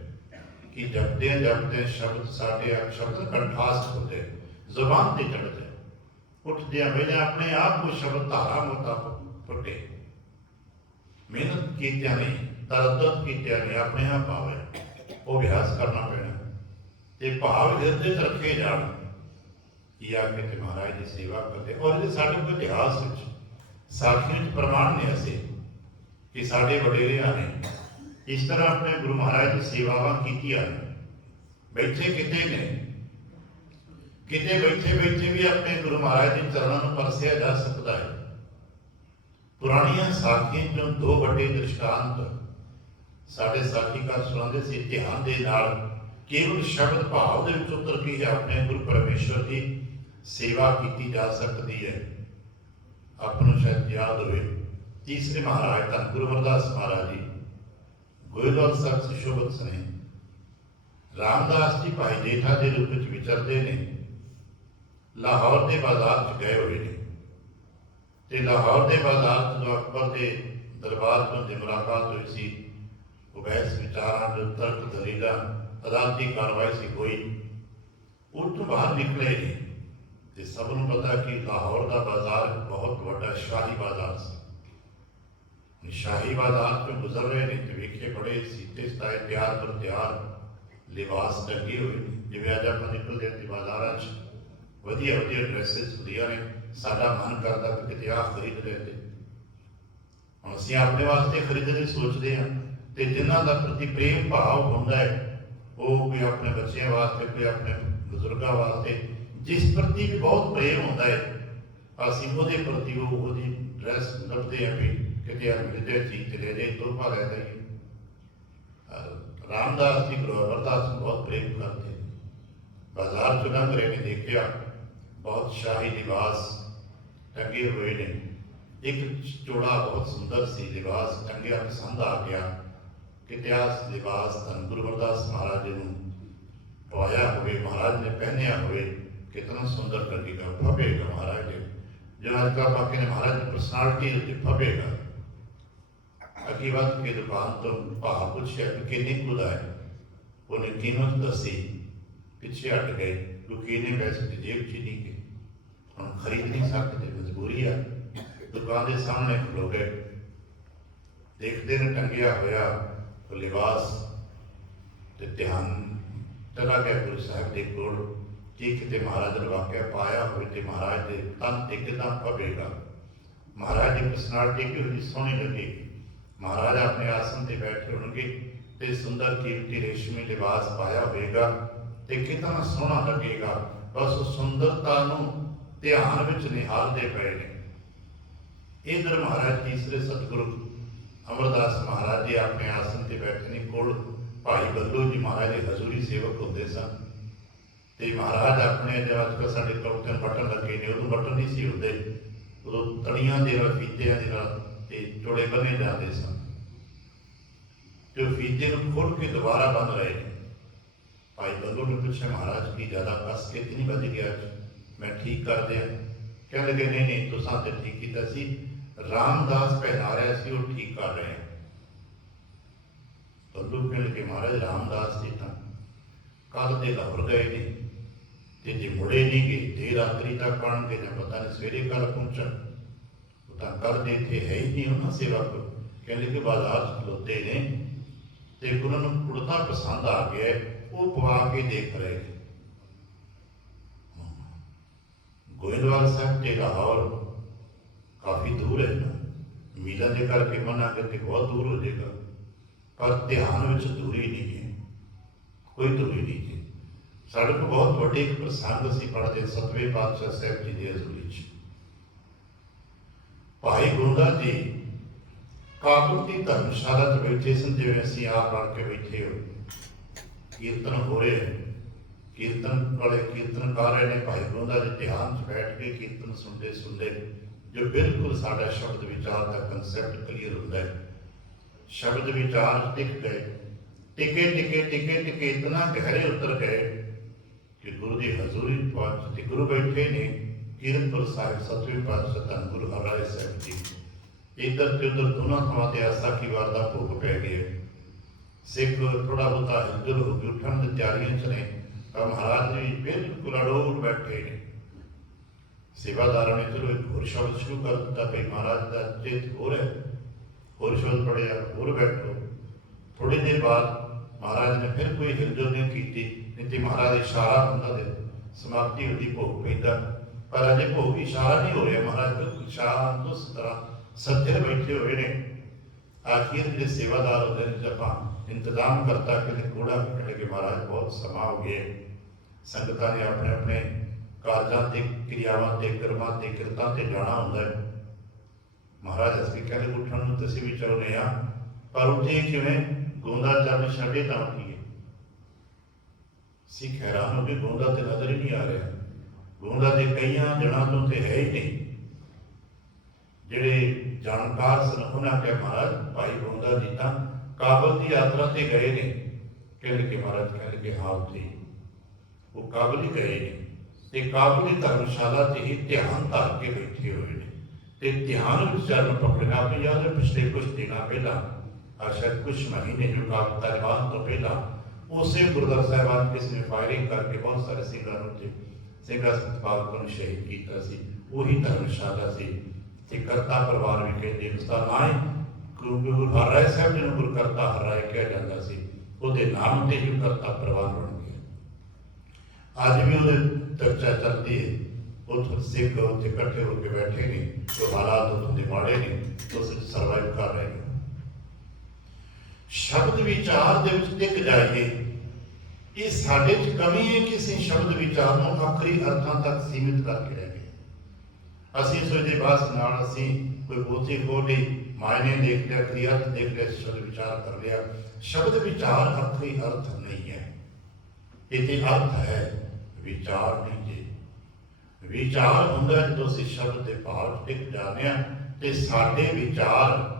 ਕਿ ਜਪਦੇ ਸ਼ਬਦ ਸਾਡੇ ਸ਼ਬਦ ਕੰਠਾਸਥ ਹੁੰਦੇ, ਜ਼ੁਬਾਨ ਤੇ ਚੜ੍ਹ ਜਾਏ। ਉੱਠਦਿਆਂ ਵੇਲੇ ਆਪਣੇ ਆਪ ਕੋਈ ਸ਼ਬਦ ਧਾਰਾ ਮੁਤਾਬਕ ਫੁੱਟੇ। ਮਿਹਨਤ ਕੀਤਿਆਂ ਨਹੀਂ, ਤਰੱਦਦ ਕੀਤਿਆਂ ਨਹੀਂ, ਆਪਣੇ ਆਪ ਆਵੇ। ਉਹ ਅਭਿਆਸ ਕਰਨਾ ਪੈਣਾ ਤੇ ਭਾਵ ਹਿਰਦੇ 'ਚ ਰੱਖੇ ਜਾਣ ਕਿ ਆ ਕੇ ਤੇ ਮਹਾਰਾਜ ਦੀ ਸੇਵਾ ਕਰਦੇ। ਔਰ ਇਹਦੇ ਸਾਡੇ ਕੋਲ ਇਤਿਹਾਸ ਵਿੱਚ ਸਾਖੀਆਂ 'ਚ ਪ੍ਰਮਾਣ ਨੇ ਅਸੀਂ ਕਿ ਸਾਡੇ ਵਡੇਰਿਆਂ ਨੇ ਇਸ ਤਰ੍ਹਾਂ ਆਪਣੇ ਗੁਰੂ ਮਹਾਰਾਜ ਦੀ ਸੇਵਾਵਾਂ ਕੀਤੀਆਂ ਨੇ। ਬੈਠੇ ਕਿਤੇ ਨੇ, ਕਿਤੇ ਬੈਠੇ ਵੀ ਆਪਣੇ ਗੁਰੂ ਮਹਾਰਾਜ ਦੇ ਚਰਨਾਂ ਨੂੰ ਪਰਸਿਆ ਜਾ ਸਕਦਾ ਹੈ। ਪੁਰਾਣੀਆਂ ਸਾਖੀਆਂ 'ਚੋਂ ਦੋ ਵੱਡੇ ਦ੍ਰਿਸ਼ਟਾਂਤ ਸਾਡੇ ਸਾਖੀਕਾਰ ਸੁਣਾਉਂਦੇ ਸੀ। ਧਿਆਨ ਦੇ ਨਾਲ ਕੇਵਲ ਸ਼ਬਦ ਭਾਵ ਦੇ ਵਿੱਚ ਉਤਰ ਕੇ ਆਪਣੇ ਗੁਰੂ ਪਰਮੇਸ਼ਵਰ ਦੀ ਸੇਵਾ ਕੀਤੀ ਜਾ ਸਕਦੀ ਹੈ। ਆਪ ਨੂੰ ਸ਼ਾਇਦ ਯਾਦ ਹੋਵੇ ਤੀਸਰੇ ਮਹਾਰਾਜ ਧੰਨ ਗੁਰੂ ਅਮਰਦਾਸ ਮਹਾਰਾਜ ਜੀ ਗੋਇੰਦਵਾਲ ਸਾਹਿਬ ਸੁਸ਼ੋਭਿਤ ਸਨੇ ਰਾਮਦਾਸ ਜੀ ਭਾਈ ਜੇਠਾ ਦੇ ਰੂਪ ਵਿੱਚ ਵਿਚਰਦੇ ਨੇ। ਲਾਹੌਰ ਦੇ ਬਾਜ਼ਾਰ 'ਚ ਗਏ ਹੋਏ ਨੇ ਤੇ ਲਾਹੌਰ ਦੇ ਬਾਜ਼ਾਰ 'ਚ ਜਦੋਂ ਅਕਬਰ ਦੇ ਦਰਬਾਰ ਤੋਂ ਦੀ ਮੁਲਾਕਾਤ ਹੋਈ ਸੀ, ਉਹ ਬਹਿਸ ਵਿਚਾਰਾਂ ਦੇ ਤਰਕ ਦਲੀਲਾਂ ਅਦਾਲਤੀ ਕਾਰਵਾਈ ਸੀ ਹੋਈ। ਉਹ ਤੋਂ ਬਾਹਰ ਨਿਕਲੇ ਨੇ ਤੇ ਸਭ ਨੂੰ ਪਤਾ ਕਿ ਲਾਹੌਰ ਦਾ ਬਾਜ਼ਾਰ ਬਹੁਤ ਵੱਡਾ ਸ਼ਾਹੀ ਬਾਜ਼ਾਰ ਸੀ। ਸ਼ਾਹੀ ਬਾਜ਼ਾਰ 'ਚੋਂ ਗੁਜ਼ਰ ਰਹੇ ਨੇ ਤੇ ਵੇਖੇ ਬੜੇ ਸੀਤੇ ਸਤਾਏ ਤਿਆਰ ਪਰ ਤਿਆਰ ਲਿਬਾਸ ਟੰਗੇ ਹੋਏ ਨੇ। ਜਿਵੇਂ ਅੱਜ ਆਪਾਂ ਨਿਕਲਦੇ ਹਾਂ ਬਾਜ਼ਾਰਾਂ 'ਚ ਵਧੀਆ ਡਰੈਸਿਸ ਹੁੰਦੀਆਂ ਨੇ, ਸਾਡਾ ਮਨ ਕਰਦਾ ਕਿ ਕਿਤੇ ਆਹ ਖਰੀਦ ਲੈਂਦੇ। ਹੁਣ ਅਸੀਂ ਆਪਣੇ ਵਾਸਤੇ ਖਰੀਦਣ ਦੀ ਸੋਚਦੇ ਹਾਂ ਤੇ ਜਿਨ੍ਹਾਂ ਦਾ ਪ੍ਰਤੀ ਪ੍ਰੇਮ ਭਾਵ ਹੁੰਦਾ ਹੈ, ਉਹ ਕੋਈ ਆਪਣੇ ਬੱਚਿਆਂ ਵਾਸਤੇ, ਕੋਈ ਆਪਣੇ ਬਜ਼ੁਰਗਾਂ ਵਾਸਤੇ, ਜਿਸ ਪ੍ਰਤੀ ਵੀ ਬਹੁਤ ਪ੍ਰੇਮ ਹੁੰਦਾ ਹੈ, ਅਸੀਂ ਉਹਦੇ ਪ੍ਰਤੀ ਉਹਦੀ ਡਰੈਸ ਲੱਭਦੇ ਹਾਂ ਵੀ ਕਿਤੇ ਮਿਲਦੇ ਚੀਜ਼ ਤੇ ਲੈ ਜਾਏ, ਤੋਹਫਾ ਲੈ ਜਾਈਏ। ਰਾਮਦਾਸ ਜੀ ਗੁਰੂ ਅਮਰਦਾਸ ਨੂੰ ਬਹੁਤ ਪ੍ਰੇਮ ਕਰਦੇ। ਬਾਜ਼ਾਰ 'ਚ ਲੰਘ ਰਹੇ ਨੇ, ਦੇਖਿਆ ਬਹੁਤ ਸ਼ਾਹੀ ਲਿਬਾਸ ਟੰਗੇ ਹੋਏ ਨੇ। ਇੱਕ ਚੋੜਾ ਬਹੁਤ ਸੁੰਦਰ ਸੀ ਲਿਬਾਸ ਟੰਗਿਆ, ਪਸੰਦ ਆ ਗਿਆ। ਕਿਤੇ ਆਹ ਲਿਬਾਸ ਧੰਨ ਗੁਰੂ ਅਮਰਦਾਸ ਮਹਾਰਾਜ ਜੀ ਨੂੰ ਪਵਾਇਆ ਹੋਵੇ, ਮਹਾਰਾਜ ਨੇ ਪਹਿਨਿਆ ਹੋਵੇ, ਕਿਤਨਾ ਸੁੰਦਰ ਲੱਗੇਗਾ, ਫਬੇਗਾ ਮਹਾਰਾਜ ਜੀ। ਜੋ ਅੱਜ ਕੱਲ੍ਹ ਬਾਕੀ ਨੇ ਮਹਾਰਾਜ ਦੀ ਪਰਸਨੈਲਿਟੀ ਉੱਤੇ ਫਬੇਗਾ। ਅੱਗੇ ਵੱਧ ਕੇ ਦੁਕਾਨ ਤੋਂ ਭਾਅ ਪੁੱਛਿਆ ਕਿ ਕਿੰਨੇ ਕੁ ਦਾ ਹੈ। ਉਹਨੇ ਕੀਮਤ ਦੱਸੀ, ਪਿੱਛੇ ਹਟ ਗਏ ਕਿਉਂਕਿ ਇਹਨੇ ਪੈਸੇ ਦੀ ਜੇਬ 'ਚ ਨਹੀਂ ਗਏ। ਹੁਣ ਖਰੀਦ ਨਹੀਂ ਸਕਦੇ, ਮਜਬੂਰੀ ਆ। ਦੁਕਾਨ ਦੇ ਸਾਹਮਣੇ ਖਲੋ ਗਏ, ਦੇਖਦੇ ਨੇ ਟੰਗਿਆ ਹੋਇਆ ਉਹ ਲਿਬਾਸ ਤੇ ਧਿਆਨ ਚਲਾ ਗਿਆ ਗੁਰੂ ਸਾਹਿਬ ਦੇ ਕੋਲ ਕਿ ਕਿਤੇ ਮਹਾਰਾਜ ਦਾ ਵਾਕਿਆ ਪਾਇਆ ਹੋਵੇ ਤੇ ਮਹਾਰਾਜ ਦੇ ਤਨ ਤੇ ਕਿੱਦਾਂ ਪਵੇਗਾ। ਮਹਾਰਾਜ ਦੀ ਪਰਸਨੈਲਿਟੀ ਕਿਹੋ ਸੋਹਣੀ ਲੱਗੀ। ਮਹਾਰਾਜ ਆਪਣੇ ਆਸਨ ਤੇ ਬੈਠੇ ਹੋਣਗੇ ਤੇ ਸੁੰਦਰ ਕੀਮਤੀ ਰੇਸ਼ਮੀ ਲਿਬਾਸ ਪਾਇਆ ਹੋਵੇਗਾ ਤੇ ਕਿੰਨਾ ਸੋਹਣਾ ਲੱਗੇਗਾ। ਬਸ ਉਹ ਸੁੰਦਰਤਾ ਨੂੰ ਧਿਆਨ ਵਿੱਚ ਨਿਹਾਰਦੇ ਪਏ ਨੇ। ਇਧਰ ਮਹਾਰਾਜ ਤੀਸਰੇ ਸਤਿਗੁਰੂ ਅਮਰਦਾਸ ਮਹਾਰਾਜ ਜੀ ਆਪਣੇ ਆਸਨ ਤੇ ਬੈਠੇ ਨੇ। ਕੋਲ ਭਾਈ ਬੱਲੂ ਜੀ ਮਹਾਰਾਜ ਦੇ ਹਜ਼ੂਰੀ ਸੇਵਕ ਹੁੰਦੇ ਸਨ ਤੇ ਮਹਾਰਾਜ ਆਪਣੇ ਜਦ ਅੱਜ ਸਾਡੇ ਕੋਲ ਬਟਨ ਲੱਗੇ ਨੇ, ਉਦੋਂ ਬਟਨ ਨਹੀਂ ਸੀ ਹੁੰਦੇ, ਉਦੋਂ ਤਲੀਆਂ ਦੇ ਨਾਲ ਫੀਤਿਆਂ ਦੇ ਨਾਲ ਤੇ ਚੋੜੇ ਬੰਨੇ ਜਾਂਦੇ ਸਨ ਤੇ ਉਹ ਫੀਤੇ ਨੂੰ ਖੋਲ ਕੇ ਦੁਬਾਰਾ ਬੰਨ ਰਹੇ ਨੇ। भाई बल्लू ने पूछा महाराज की ज़्यादा कस के तो नहीं बज गया, मैं ठीक कर दिया? कह लगे नहीं नहीं तुसां तो ठीक किया सी, रामदास पहना रहा सी वो ठीक कर रहे हैं। बल्लू कह लगे महाराज रामदास जी तो कल दे लाहौर गए नहीं, तो जे मुड़े नहीं गए देर रात्रि तक आएंगे ना पता नहीं सवेरे कल पहुंचन, तो कल दे इतने है ही नहीं उन्होंने सेवा को। कह लगे बाजार खलोते ने तो उन्होंने कुर्ता पसंद आ गया, वो पवा के देख रहे हैं। गोइंदवाल साहब के लाहौर काफ़ी दूर है ना, मीलों के करके मना करके बहुत दूर हो जाएगा, पर ध्यान में दूरी नहीं है, कोई दूरी नहीं है। साढ़े को बहुत बड़े एक प्रसंग असीं पढ़ते सतवें पातशाह साहब जी की हजूरी च, भाई गोंदा जी काबुल की धर्मशाला च बैठे सन, जिवें असीं आप रल के बैठे हो, कीर्तन हो रहे हैं, कीर्तन वाले कीर्तन गा रहे हैं, भाई गोंदा जी ध्यान च बैठ के कीर्तन सुनते सुनते जो बिल्कुल साडा शब्द विचार का कंसैप्ट क्लीयर होता है, शब्द विचार टिक गए, टिके टिके टिके टिके इतना गहरे उतर गए कि गुरु की हजूरी पहुंचते गुरु बैठे ने कीरतपुर साहिब सतवें पातशाह धन गुरु हरराय साहब जी, इधर से उधर दोनों थां ते आसाखी वार दा भोग पै गए। सिख थोड़ा बहुता हिलजुल हो गई, उठन की तैयारियां च ने, तो महाराज जी बिल्कुल अड़ोल बैठे ने। सेवादारों ने चलो एक होर शब्द शुरू कर दिता, भाई महाराज का चित हो रहा है, होर शब्द पढ़िया, होर बैठो। थोड़ी देर बाद महाराज ने फिर कोई हिलजुल नहीं की, नहीं तो महाराज इशारा होंगे समाप्ति होती भोग पैदा, पर अजे भोग इशारा नहीं हो रहा, महाराज बिल्कुल शांत उस तरह सत्य बैठे हुए ने। आखिर जो सेवादार होते हैं जब आप इंतजाम करता कि कूड़ा कह के महाराज बहुत समा हो गए, संगतां ने अपने अपने कारजां ते क्रियावां ते कर्मां ते किरतां ते जाना होंदा है। महाराज असीं कहते उठण नूं तुसीं भी चाहुंदे आ, पर उठे किवें? गोंदा चरण छड्डे तां उठीए। सिख हैरान हो गए, गोंदा तो नजर ही नहीं आ रहा, गोंदा तो कई दिनों तो है ही नहीं। जिहड़े जानकार सन उन्होंने कहा महाराज भाई गोंदा जी तो काबल की यात्रा से गए ने। कह लगे महाराज कह लगे हाँ उत्थे वो काबल ही गए ने, ते काबल की धर्मशाला से ही ध्यान धर के बैठे हुए ने, ते ध्यान में चरण पकड़ना। आप याद है पिछले कुछ दिन पहला शायद कुछ महीने जो काबल तालिबान तो पहला उसे गुरुद्वारा साहिबान किसी ने फायरिंग करके बहुत सारे सिंघा सतपाल शहीद किया सी, वही धर्मशाला से करता परिवार भी कहते हैं, उसका नाम गुरु हरराय साहब जी गुरु करता हरराय कहा जाता सी, उसके नाम से ही करता परिवार बन गया। अज भी वो चर्चा चलती है, उस सिख उत्थे इकट्ठे होकर बैठे नहीं, तो हालात उन्होंने माड़े नहीं, तो सर्वाइव कर रहे हैं। शब्द विचार दे विच टिक जाइए, ये साडे च कमी है कि असीं शब्द विचार नूं आखिरी अर्थां तक सीमित करके रह गए। असीं सोचदे बस नाल असीं कोई पोथी खोल ली, मायने देख लिया, क्रिया देख लिया, शब्द विचार कर लिया। शब्द विचार आखिरी अर्थ नहीं है, ये अर्थ है विचार नहीं जी। विचार हुंदा जो असीं शब्द के भाव टिक जाने ते साडे विचार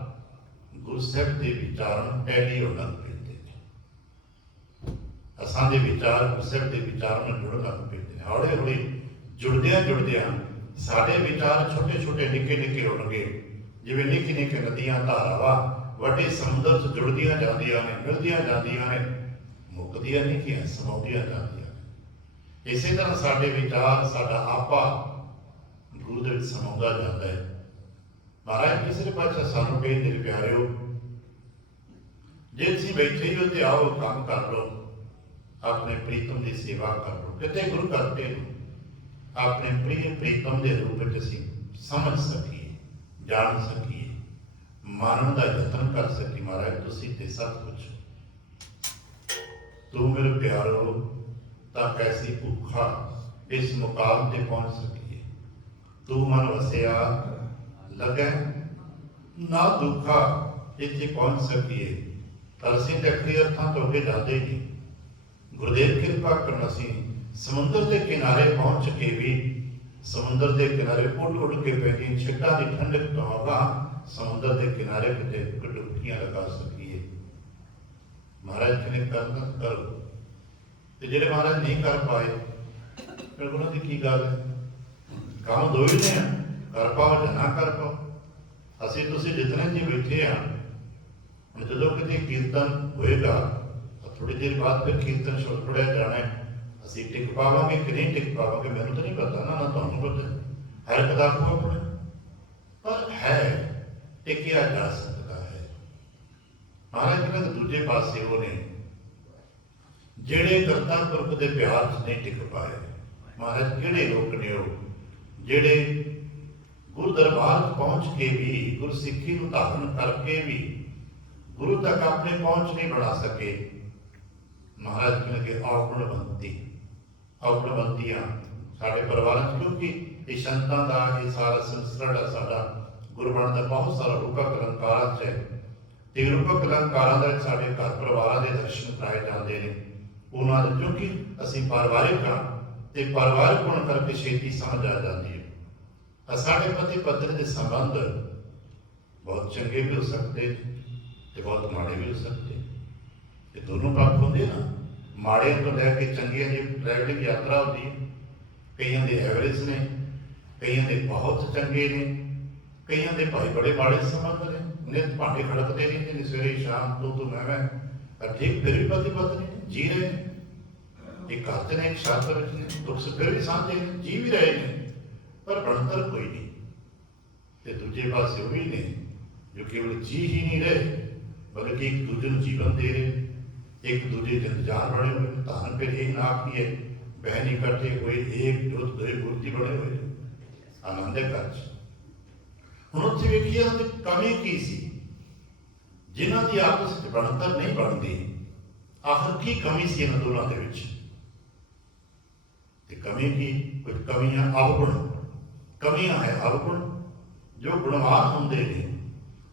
गुरसिख के विचार टैली होने लग पैंदे ने, असांजे विचार गुरसिख के विचार में जुड़न लग पैंदे ने। हौली हौली जुड़दियां जुड़दियां साडे विचार छोटे छोटे निके निके होणगे, जिवें निकी निकी नदियां धारावां वड्डे समुद्र च जुड़दियां जांदियां ने, मिलदियां जांदियां ने, मुकदियां नहीं कि समाउदियां जांदियां ने। इसे तरह साडे विचार साडा आपा गुरु दे विच समाउंदा जांदा है। महाराज तीसरे पातशाह सानूं कहंदे ने प्यारिओ, जे तुसीं बैठे हो तो आओ काम कर लो, अपने प्रीतम की सेवा कर लो। किते गुरु करते अपने प्रिय प्रीतम के रूप में असीं समझ सकीए, जान सकीए, मानन का यतन कर सकी। महाराज तुसीं ते सब कुछ, तू मेरे प्यारो तां कैसी भुखा इस मुकाम ते पहुंच सकीए, तू मन वसिया लगे ना दुखा इत्थे पहुंच सकीए। पर असीं ते अखरी अर्थां तो अगे जाते ही नहीं। गुरुदेव कृपा करन असीं समुद्र के किनारे पहुंच के भी समुद्र के किनारे उड़ उड़ के पैदी छिट्टा की ठंडक तो आगा समुद्र के किनारे कितने डुबकियां लगा सकीए। महाराज जी ने करना करो, ਤੇ ਜਿਹੜੇ ਮਹਾਰਾਜ ਨਹੀਂ ਕਰ ਪਾਏ ਫਿਰ ਉਹਨਾਂ ਦੀ ਕੀ ਗੱਲ ਹੈ? ਕੰਮ ਦੋ ਹੀ ਨੇ, ਕਰ ਪਾਓ ਜਾਂ ਨਾ ਕਰ ਪਾਓ। ਅਸੀਂ ਤੁਸੀਂ ਜਿਤਨੇ ਜੀ ਬੈਠੇ ਆ, ਹੁਣ ਜਦੋਂ ਕਿਤੇ ਕੀਰਤਨ ਹੋਏਗਾ ਤਾਂ ਥੋੜੀ ਦੇਰ ਬਾਅਦ ਫਿਰ ਕੀਰਤਨ ਸ਼ੁਰੂ ਪੜਿਆ ਜਾਣਾ ਹੈ। ਅਸੀਂ ਟਿਕ ਪਾਵਾਂਗੇ ਕਿ ਨਹੀਂ ਟਿਕ ਪਾਵਾਂਗੇ ਮੈਨੂੰ ਤਾਂ ਨਹੀਂ ਪਤਾ ਨਾ ਤੁਹਾਨੂੰ ਪਤਾ। ਹਰ ਇੱਕ ਦਾ ਆਪਣਾ ਪਰ ਹੈ, ਟਿਕਿਆ ਜਾ ਸਕਦਾ ਹੈ। ਮਹਾਰਾਜ ਜੀ ਦੇ ਦੂਜੇ ਪਾਸੇ ਉਹ ਨੇ ਜਿਹੜੇ ਕਰਤਾ ਪੁਰਖ ਦੇ ਪਿਆਰ 'ਚ ਨਹੀਂ ਟਿਕ ਪਾਏ। ਮਹਾਰਾਜ ਕਿਹੜੇ ਲੋਕ ਨੇ ਉਹ ਜਿਹੜੇ ਗੁਰੂ ਦਰਬਾਰ 'ਚ ਪਹੁੰਚ ਕੇ ਵੀ, ਗੁਰੂ ਸਿੱਖੀ ਨੂੰ ਧਾਰਨ ਕਰਕੇ ਵੀ ਗੁਰੂ ਤੱਕ ਆਪਣੇ ਪਹੁੰਚ ਨਹੀਂ ਬਣਾ ਸਕੇ। ਮਹਾਰਾਜ ਕਹਿੰਦੇ ਔਗਣਵੰਤੀਆਂ ਸਾਡੇ ਪਰਿਵਾਰਾਂ 'ਚ, ਕਿਉਂਕਿ ਇਹ ਸੰਤਾਂ ਦਾ ਇਹ ਸਾਰਾ ਸੰਸਰਣ ਸਾਡਾ ਗੁਰਬਾਣੀ ਦਾ ਬਹੁਤ ਸਾਰਾ ਰੂਪਕ ਅਲੰਕਾਰਾਂ 'ਚ ਹੈ ਤੇ ਰੂਪਕ ਅਲੰਕਾਰਾਂ ਦੇ ਸਾਡੇ ਘਰ ਪਰਿਵਾਰਾਂ ਦੇ ਦਰਸ਼ਨ ਕਰਾਏ ਜਾਂਦੇ ਨੇ ਉਹਨਾਂ ਦੇ, ਕਿਉਂਕਿ ਅਸੀਂ ਪਰਿਵਾਰਿਕ ਹਾਂ ਤੇ ਪਰਿਵਾਰਿਕ ਹੋਣ ਕਰਕੇ ਛੇਤੀ ਸਮਝ ਆ ਜਾਂਦੀ ਹੈ। ਸਾਡੇ ਪਤੀ ਪਤਨੀ ਦੇ ਸੰਬੰਧ ਬਹੁਤ ਚੰਗੇ ਵੀ ਹੋ ਸਕਦੇ ਤੇ ਬਹੁਤ ਮਾੜੇ ਵੀ ਹੋ ਸਕਦੇ। ਇਹ ਦੋਨੋਂ ਪੱਖ ਹੁੰਦੇ ਨਾ, ਮਾੜੇ ਤੋਂ ਲੈ ਕੇ ਚੰਗੀਆਂ ਦੀ ਟਰੈਵਲਿੰਗ ਯਾਤਰਾ ਹੁੰਦੀ ਹੈ। ਕਈਆਂ ਦੇ ਐਵਰੇਜ ਨੇ, ਕਈਆਂ ਦੇ ਬਹੁਤ ਚੰਗੇ ਨੇ, ਕਈਆਂ ਦੇ ਭਾਈ ਬੜੇ ਮਾੜੇ ਸੰਬੰਧ ਨੇ। ਨਿਤ ਭਾਂਡੇ ਖੜਕਦੇ ਰਹਿੰਦੇ ਨੇ ਸਵੇਰੇ ਸ਼ਾਮ, ਤੂੰ ਮੈਂ ਠੀਕ, ਫਿਰ ਵੀ ਪਤੀ ਪਤਨੀ ਜੀ ਰਹੇ ਨੇ, ਇੱਕ ਹੱਥ ਨੇ ਇੱਕ ਛੱਤ ਵਿੱਚ ਨੇ, ਦੁੱਖ ਸੁੱਖ ਵੀ ਸਾਂਝੇ ਨੇ, ਜੀ ਵੀ ਰਹੇ ਨੇ, ਪਰ ਬਣਤਰ ਕੋਈ ਨਹੀਂ। ਤੇ ਦੂਜੇ ਪਾਸੇ ਉਹ ਵੀ ਨੇ ਜੋ ਕੇਵਲ ਜੀ ਹੀ ਨਹੀਂ ਰਹੇ ਬਲਕਿ ਇੱਕ ਦੂਜੇ ਨੂੰ ਜੀਵਨ ਦੇ ਰਹੇ, ਇੱਕ ਦੂਜੇ ਦੇ ਇੰਤਜ਼ਾਰ ਬਣੇ ਹੋਏ। ਧਾਰਨ ਫਿਰ ਇਹ ਨਾ ਆਖੀਏ ਬਹਿਨ ਇਕੱਠੇ ਹੋਏ ਇੱਕ ਜੋਤ ਦੋਏ ਮੂਰਤੀ ਬਣੇ ਹੋਏ ਆਨੰਦ ਦੇ ਘਰ 'ਚ। ਹੁਣ ਉੱਥੇ ਵੇਖੀਏ ਉਹਨਾਂ ਦੀ ਕਮੀ ਕੀ ਸੀ, ਜਿਨ੍ਹਾਂ ਦੀ ਆਪਸ ਵਿੱਚ ਬਣਤਰ ਨਹੀਂ ਬਣਦੀ। ਆਖਰ ਕੀ ਕਮੀ ਸੀ ਇਹਨਾਂ ਦੋਨਾਂ ਦੇ ਵਿੱਚ? ਤੇ ਕਮੀ ਕੀ? ਕੁਝ ਕਮੀਆਂ ਅਵਗੁਣ, ਕਮੀਆਂ ਹੈ ਅਵਗੁਣ। ਜੋ ਗੁਣਵਾਨ ਹੁੰਦੇ ਨੇ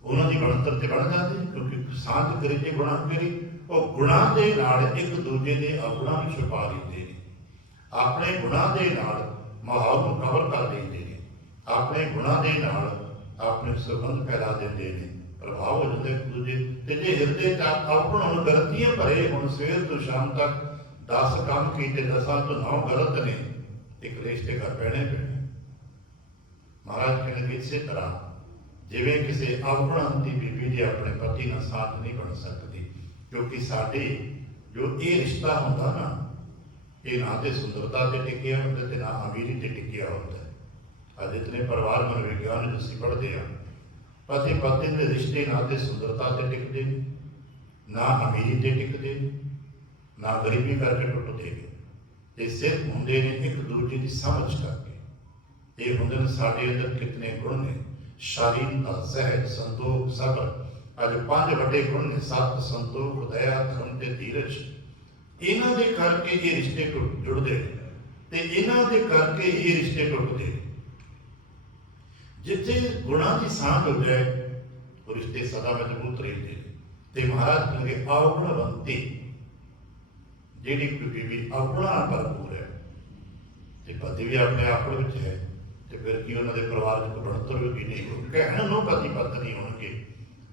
ਉਹਨਾਂ ਦੀ ਬਣਤਰ ਤੇ ਬਣ ਜਾਂਦੀ, ਕਿਉਂਕਿ ਸਾਂਝ ਕਰੀ ਤੇ ਗੁਣਾ ਕਰੀ, ਉਹ ਗੁਣਾਂ ਦੇ ਨਾਲ ਇੱਕ ਦੂਜੇ ਦੇ ਅਵਗੁਣਾਂ ਨੂੰ ਛੁਪਾ ਲੈਂਦੇ ਨੇ, ਆਪਣੇ ਗੁਣਾਂ ਦੇ ਨਾਲ ਮਾਹੌਲ ਨੂੰ ਕਵਰ ਕਰ ਲੈਂਦੇ ਨੇ, ਆਪਣੇ ਗੁਣਾਂ ਦੇ ਨਾਲ ਆਪਣੇ ਸੰਬੰਧ ਫੈਲਾ ਦਿੰਦੇ ਨੇ, ਪ੍ਰਭਾਵ ਹੋ ਜਾਂਦਾ ਇੱਕ ਦੂਜੇ ਤੇ। ਜੇ ਹਿਰਦੇ ਤੱਕ ਅਵਗੁਣ ਹੁਣ ਗਲਤੀਆਂ ਭਰੇ, ਹੁਣ ਸਵੇਰ ਤੋਂ ਸ਼ਾਮ ਤੱਕ 10 ਕੰਮ ਕੀਤੇ, 10 ਤੋਂ 9 ਗਲਤ ਨੇ, ਇੱਕ ਰਿਸ਼ਤੇ ਘਰ ਪੈਣੇ ਪੈਣੇ। ਮਹਾਰਾਜ ਕਹਿੰਦੇ ਇਸੇ ਤਰ੍ਹਾਂ ਜਿਵੇਂ ਕਿਸੇ ਅਵਗੁਣ ਦੀ ਬੀਬੀ ਦੇ ਆਪਣੇ ਪਤੀ ਨਾਲ ਸਾਥ ਨਹੀਂ ਬਣ ਸਕਦੀ, ਕਿਉਂਕਿ ਸਾਡੇ ਜੋ ਇਹ ਰਿਸ਼ਤਾ ਹੁੰਦਾ ਨਾ, ਇਹ ਨਾ ਤੇ ਸੁੰਦਰਤਾ ਤੇ ਟਿਕਿਆ ਹੁੰਦਾ ਤੇ ਨਾ ਅਮੀਰੀ ਤੇ ਟਿਕਿਆ ਹੁੰਦਾ। ਅੱਜ ਇਤਨੇ ਪਰਿਵਾਰ ਮਨੋਵਿਗਿਆਨ ਨੂੰ ਅਸੀਂ ਪੜ੍ਹਦੇ ਹਾਂ, ਪਤੀ ਪਤਨੀ ਦੇ ਰਿਸ਼ਤੇ ਨਾ ਤੇ ਸੁੰਦਰਤਾ ਤੇ ਟਿਕਦੇ ਨੇ, ਨਾ ਅਮੀਰੀ ਤੇ ਟਿਕਦੇ ਨੇ, ਨਾ ਗਰੀਬੀ ਕਰਕੇ ਟੁੱਟਦੇ ਨੇ। ਇਹ ਸਿਰਫ ਹੁੰਦੇ ਨੇ ਇੱਕ ਦੂਜੇ ਦੀ ਸਮਝ ਕਰਕੇ। ਇਹ ਹੁੰਦੇ ਨੇ ਸਾਡੇ ਅੰਦਰ ਕਿਤਨੇ ਗੁਣ ਨੇ, ਸ਼ਾਲੀਨਤਾ, ਸਹਿਜ, ਸੰਤੋਖ, ਸਬਰ। ਅੱਜ 5 ਵੱਡੇ ਗੁਣ ਨੇ, ਸਤ, ਸੰਤੋਖ, ਦਇਆ, ਧਰਮ ਤੇ ਧੀਰਜ। ਇਹਨਾਂ ਦੇ ਕਰਕੇ ਇਹ ਰਿਸ਼ਤੇ ਜੁੜਦੇ ਨੇ ਤੇ ਇਹਨਾਂ ਦੇ ਕਰਕੇ ਇਹ ਰਿਸ਼ਤੇ ਟੁੱਟਦੇ ਨੇ। ਜਿੱਥੇ ਗੁਣਾਂ ਦੀ ਸਾਂਝ ਹੋ ਜਾਏ ਉਹ ਰਿਸ਼ਤੇ ਸਦਾ ਮਜ਼ਬੂਤ ਰਹਿੰਦੇ ਨੇ। ਤੇ ਮਹਾਰਾਜ ਕਹਿੰਦੇ ਔਗੁਣਵੰਤੀ, ਜਿਹੜੀ ਕੋਈ ਬੀਬੀ ਔਗੁਣਾਂ ਭਰਪੂਰ ਹੈ ਤੇ ਪਤੀ ਵੀ ਆਪਣੇ ਆਪ ਵਿੱਚ ਹੈ, ਤੇ ਫਿਰ ਕੀ ਉਹਨਾਂ ਦੇ ਪਰਿਵਾਰ 'ਚ ਕੋਈ ਬਣਤਰ ਵੀ ਨਹੀਂ ਹੋਊਗੀ। ਕਹਿਣ ਨੂੰ ਪਤੀ ਪਤਨੀ ਹੋਣਗੇ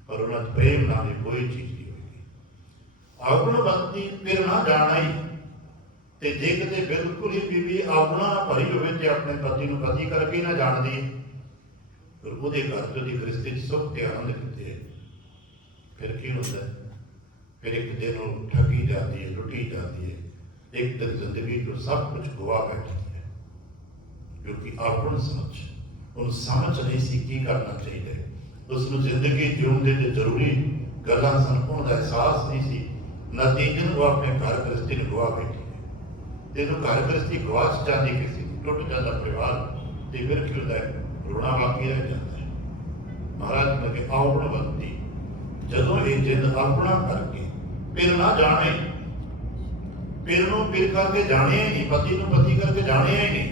ਪਰ ਉਹਨਾਂ 'ਚ ਪ੍ਰੇਮ ਨਾਂ ਦੀ ਕੋਈ ਚੀਜ਼ ਨਹੀਂ ਹੋਏਗੀ। ਔਗੁਣਵੰਤੀ ਫਿਰ ਨਾ ਜਾਣਾ ਹੀ। ਤੇ ਜੇ ਕਿਤੇ ਬਿਲਕੁਲ ਹੀ ਬੀਬੀ ਔਗੁਣਾਂ ਨਾਲ ਭਰੀ ਹੋਵੇ ਤੇ ਆਪਣੇ ਪਤੀ ਨੂੰ ਪਤੀ ਕਰਕੇ ਨਾ ਜਾਣਦੀ, ਫਿਰ ਉਹਦੇ ਘਰ 'ਚ ਉਹਦੀ ਗ੍ਰਸਤੀ 'ਚ ਸੁੱਖ ਤੇ ਆਨੰਦ ਕਿਤੇ, ਫਿਰ ਕੀ ਹੁੰਦਾ? ਫਿਰ ਇੱਕ ਦਿਨ ਉਹ ਠੱਗੀ ਜਾਂਦੀ ਹੈ, ਲੁੱਟੀ ਜਾਂਦੀ ਹੈ, ਇੱਕ ਦਿਨ ਜ਼ਿੰਦਗੀ ਤੋਂ ਸਭ ਕੁਝ ਗਵਾ ਬੈਠੀ ਹੈ, ਕਿਉਂਕਿ ਔਗੁਣ ਸਮਝ, ਉਹਨੂੰ ਸਮਝ ਨਹੀਂ ਸੀ ਕੀ ਕਰਨਾ ਚਾਹੀਦਾ, ਉਸਨੂੰ ਜ਼ਿੰਦਗੀ ਜਿਉਣ ਦੇ ਜ਼ਰੂਰੀ ਗੱਲਾਂ ਸਮਝਣ ਦਾ ਅਹਿਸਾਸ ਨਹੀਂ ਸੀ। ਨਤੀਜੇ ਨੂੰ ਉਹ ਆਪਣੇ ਘਰ ਗ੍ਰਸਤੀ ਨੂੰ ਗਵਾ ਬੈਠੀ ਹੈ ਤੇ ਇਹਨੂੰ ਘਰ ਗ੍ਰਸਤੀ ਗਵਾਚ ਜਾਂਦੀ, ਕਿਸੇ ਟੁੱਟ ਜਾਂਦਾ ਪਰਿਵਾਰ, ਤੇ ਫਿਰ ਕੀ ਹੁੰਦਾ ਹੈ? ਰੋਣਾ ਬਾਕੀ ਰਹਿ ਜਾਂਦਾ ਹੈ। ਮਹਾਰਾਜ ਨੇ ਕਿਹਾ ਔਗੁਣਵੰਤੀ, ਜਦੋਂ ਇਹ ਜਿੰਦ ਔਗੁਣਾ ਕਰਕੇ ਫਿਰ ਨਾ ਜਾਣੇ, ਫਿਰ ਨੂੰ ਫਿਰ ਕਰਕੇ ਜਾਣਿਆ ਹੀ ਨਹੀਂ, ਪਤੀ ਨੂੰ ਪਤੀ ਕਰਕੇ ਜਾਣਿਆ ਹੀ ਨਹੀਂ,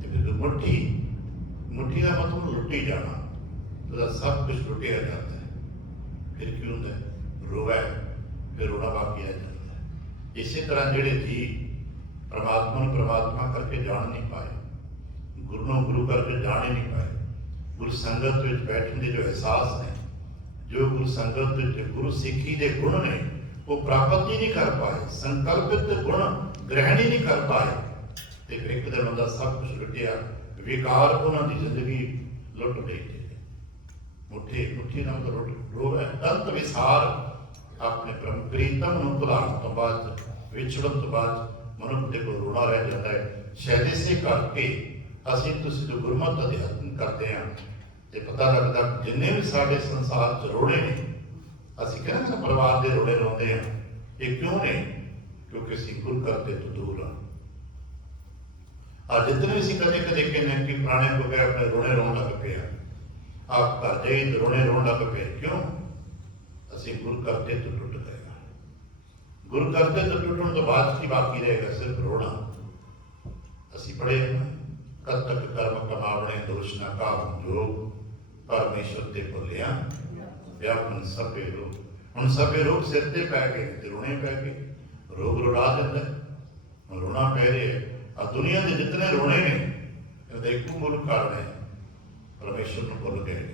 ਤੇ ਫਿਰ ਮੁੱਠੀ ਦਾ ਮਤਲਬ ਲੁੱਟੀ ਜਾਣਾ, ਉਹਦਾ ਸਭ ਕੁਝ ਲੁੱਟਿਆ ਜਾਂਦਾ ਹੈ। ਫਿਰ ਕੀ ਹੁੰਦਾ? ਰੋਵੇ, ਫਿਰ ਰੋਣਾ ਬਾਕੀ ਰਹਿ ਜਾਂਦਾ ਹੈ। ਇਸੇ ਤਰ੍ਹਾਂ ਜਿਹੜੇ ਜੀ ਪਰਮਾਤਮਾ ਨੂੰ ਪਰਮਾਤਮਾ ਕਰਕੇ ਜਾਣ ਨਹੀਂ ਪਾਏ, ਗੁਰੂ ਨੂੰ ਗੁਰੂ ਕਰਕੇ ਜਾਣ ਹੀ ਨਹੀਂ ਪਾਏ, ਗੁਰੂ ਸੰਗਤ ਵਿੱਚ ਬੈਠਣ ਦੇ ਜੋ ਅਹਿਸਾਸ ਨੇ, ਜੋ ਗੁਰੂ ਸੰਗਤ ਵਿੱਚ ਗੁਰੂ ਸਿੱਖੀ ਦੇ ਗੁਣ ਨੇ, वो प्राप्त ही नहीं कर पाए, संकल्पित गुण ग्रहण ही नहीं कर पाए। तो फिर एक दिन बंदा सब कुछ लुटिया, विकार उन्होंने जिंदगी लुट गई। मुट्ठी मुट्ठी नाम तो रोग है अंत विसार। अपने प्रीतम ਨੂੰ ਭੁਲਾਉਣ ਤੋਂ ਬਾਅਦ, ਵਿਛੜਨ ਤੋਂ ਬਾਅਦ ਮਨੁੱਖ ਦੇ ਕੋਲ ਰੋਣਾ ਰਹਿ ਜਾਂਦਾ ਹੈ। ਸ਼ਾਇਦ ਇਸੇ ਕਰਕੇ ਅਸੀਂ ਤੁਸੀਂ ਜੋ ਗੁਰਮਤਿ ਅਧਿਐਨ ਕਰਦੇ ਹਾਂ ਤੇ ਪਤਾ ਲੱਗਦਾ ਜਿੰਨੇ ਵੀ ਸਾਡੇ ਸੰਸਾਰ 'ਚ ਰੋੜੇ ਨੇ, ਅਸੀਂ ਕਹਿੰਦੇ ਨਾ ਪਰਿਵਾਰ ਦੇ ਰੋੜੇ ਰੋਂਦੇ ਹਾਂ, ਇਹ ਕਿਉਂ ਨੇ? ਕਿਉਂਕਿ ਅਸੀਂ ਗੁਰ ਕਰਤੇ ਤੋਂ ਦੂਰ ਹਾਂ। ਅੱਜ ਜਿਤਨੇ ਅਸੀਂ ਕਦੇ ਕਦੇ ਕਹਿੰਦੇ ਕਿ ਪੁਰਾਣੇ ਕੋ ਗਏ ਆਪਣੇ ਰੋਣੇ ਰੋਣ ਲੱਗ ਪਏ, ਆਪ ਘਰ ਜਾਈਏ ਤੇ ਰੋਣੇ ਰੋਣ ਲੱਗ ਪਏ। ਕਿਉਂ? ਅਸੀਂ ਗੁਰ ਕਰਤੇ ਤੋਂ ਟੁੱਟ ਗਏ। ਗੁਰ ਕਰਤੇ ਤੋਂ ਟੁੱਟਣ ਤੋਂ ਬਾਅਦ ਕੀ ਬਾਕੀ ਰਹੇਗਾ? ਸਿਰਫ ਰੋਣਾ। ਅਸੀਂ ਪੜ੍ਹੇ ਕਦ ਤੱਕ ਕਰਮ ਕਮਾਵਣੇ ਦੋਸ਼ ਨਾ ਕਾਮ ਜੋਗ, ਪਰਮੇਸ਼ਰ ਤੇ ਭੁੱਲਿਆ ਵਿਆਪਨ ਸਭੇ ਰੋਗ। ਹੁਣ ਸਭੇ ਰੋਗ ਸਿਰ ਤੇ ਪੈ ਗਏ ਤੇ ਰੋਣੇ ਪੈ ਗਏ। ਰੋਗ ਰੁਲਾ ਦਿੰਦਾ, ਰੋਣਾ ਪੈ ਰਿਹਾ। ਆ ਦੁਨੀਆ ਦੇ ਜਿਤਨੇ ਰੋਣੇ ਨੇ ਇਹਦਾ ਇੱਕੋ ਮੁੱਲ ਕਾਰਨ ਹੈ, ਪਰਮੇਸ਼ਰ ਨੂੰ ਭੁੱਲ ਗਏ।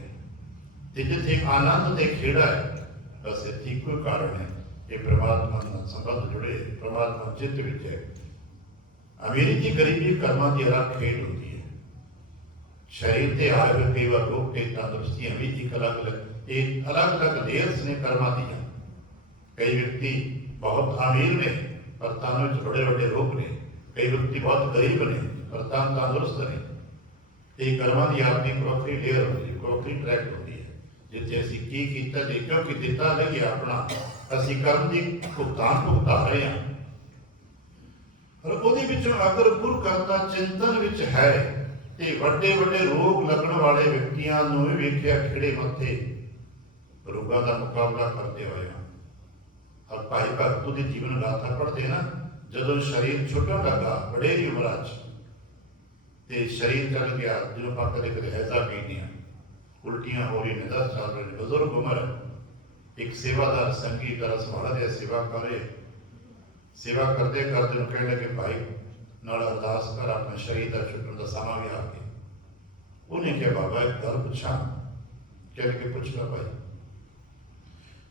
ਤੇ ਜਿੱਥੇ ਆਨੰਦ ਤੇ ਖੇੜਾ ਹੈ, ਬਸ ਇੱਥੇ ਇੱਕੋ ਕਾਰਨ ਹੈ, ਇਹ ਪ੍ਰਮਾਤਮਾ ਨਾਲ ਸੰਬੰਧ ਜੁੜੇ, ਪ੍ਰਮਾਤਮਾ ਚਿੱਤ ਵਿੱਚ ਹੈ। ਅਮੀਰੀ ਦੀ ਗਰੀਬੀ ਕਰਮਾਂ ਦੀ ਅਲੱਗ ਖੇਡ ਹੁੰਦੀ ਹੈ। ਸਰੀਰ ਤੇ ਆਏ ਹੋਏ ਕਈ ਵਾਰ ਰੋਗ ਤੇ ਤੰਦਰੁਸਤੀਆਂ ਵੀ ਇੱਕ ਅਲੱਗ ਲੇਅਰਸ ਨੇ ਕਰਮਾਂ ਦੀਆਂ। ਕਈ ਵਿਅਕਤੀ ਬਹੁਤ ਅਮੀਰ ਨੇ ਪਰ ਤਨ ਵਿੱਚ ਬੜੇ ਵੱਡੇ ਰੋਗ ਨੇ। ਕਈ ਵਿਅਕਤੀ ਬਹੁਤ ਗਰੀਬ ਨੇ ਪਰ ਤਨ ਤੰਦਰੁਸਤ ਨੇ। ਇਹ ਕਰਮਾਂ ਦੀ ਆਪਣੀ ਵੱਖਰੀ ਲੇਅਰ ਹੁੰਦੀ ਹੈ, ਵੱਖਰੀ ਟਰੈਕ ਹੁੰਦੀ ਹੈ। ਜਿੱਥੇ ਅਸੀਂ ਕੀ ਕੀਤਾ ਤੇ ਕਿਉਂਕਿ ਦਿੱਤਾ ਨਹੀਂ ਆਪਣਾ, ਅਸੀਂ ਕਰਮ ਦੀ ਭੁਗਤਾਨ ਭੁਗਤਾ ਰਹੇ ਹਾਂ। ਪਰ ਉਹਦੇ ਵਿੱਚੋਂ ਅਗਰ ਗੁਰ ਕਰਤਾ ਚਿੰਤਨ ਵਿੱਚ ਹੈ ਤੇ ਵੱਡੇ ਵੱਡੇ ਰੋਗ ਲੱਗਣ ਵਾਲੇ ਵਿਅਕਤੀਆਂ ਨੂੰ ਵੀ ਵੇਖਿਆ ਖਿੜੇ ਮੱਥੇ ਰੋਗਾਂ ਦਾ ਮੁਕਾਬਲਾ ਕਰਦੇ ਹੋਏ ਆ। ਭਾਈ ਭਗਤੂ ਦੀ ਜੀਵਨ ਗਾਥਾ ਪੜ੍ਹਦੇ ਨਾ, ਜਦੋਂ ਸਰੀਰ ਛੁੱਟਣ ਲੱਗਾ ਵਡੇਰੀ ਉਮਰਾਂ 'ਚ ਤੇ ਸਰੀਰ ਚੱਲ ਗਿਆ, ਜਦੋਂ ਆਪਾਂ ਕਦੇ ਕਦੇ ਹੈਜ਼ਾ ਪੀਂਦੇ ਹਾਂ, ਉਲਟੀਆਂ ਹੋ ਰਹੀ ਨੇ, 10 ਸਾਲ ਰਹੇ ਨੇ, ਬਜ਼ੁਰਗ ਉਮਰ, ਇੱਕ ਸੇਵਾਦਾਰ ਸੰਗੀ ਦਾ ਸੰਭਾਲ ਰਿਹਾ, ਸੇਵਾ ਕਰੇ। ਸੇਵਾ ਕਰਦੇ ਕਰਦੇ ਨੂੰ ਕਹਿਣ ਲੱਗੇ ਭਾਈ ਨਾਲ ਅਰਦਾਸ ਕਰ, ਆਪਣੇ ਸਰੀਰ ਦਾ ਛੁੱਟਣ ਦਾ ਸਮਾਂ ਵੀ ਆ ਗਿਆ। ਉਹਨੇ ਕਿਹਾ ਬਾਬਾ ਇੱਕ ਗੱਲ ਪੁੱਛਾਂ? ਕਹਿੰਦੇ ਕਿ ਪੁੱਛ ਲਾ ਭਾਈ।